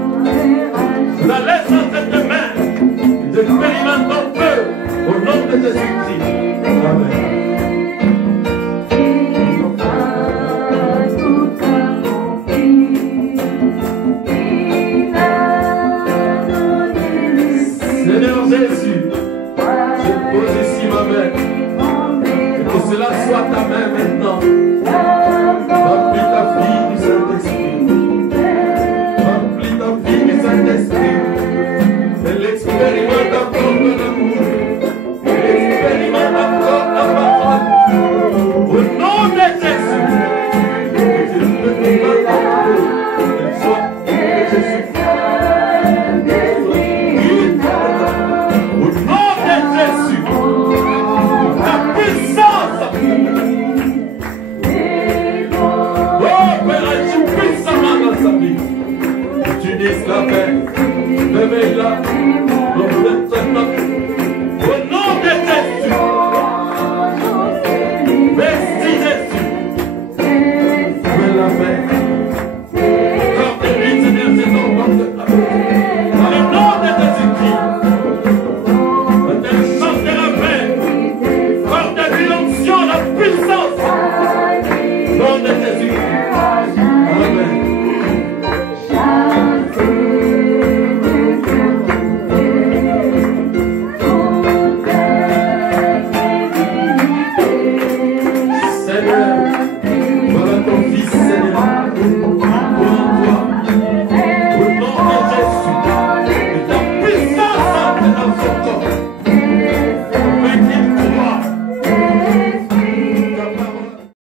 Je la laisse dans cette main. Ils expérimentent ton feu au nom de Jésus-Christ. Amen. Seigneur Jésus, je pose ici ma main. Et que cela soit ta main maintenant.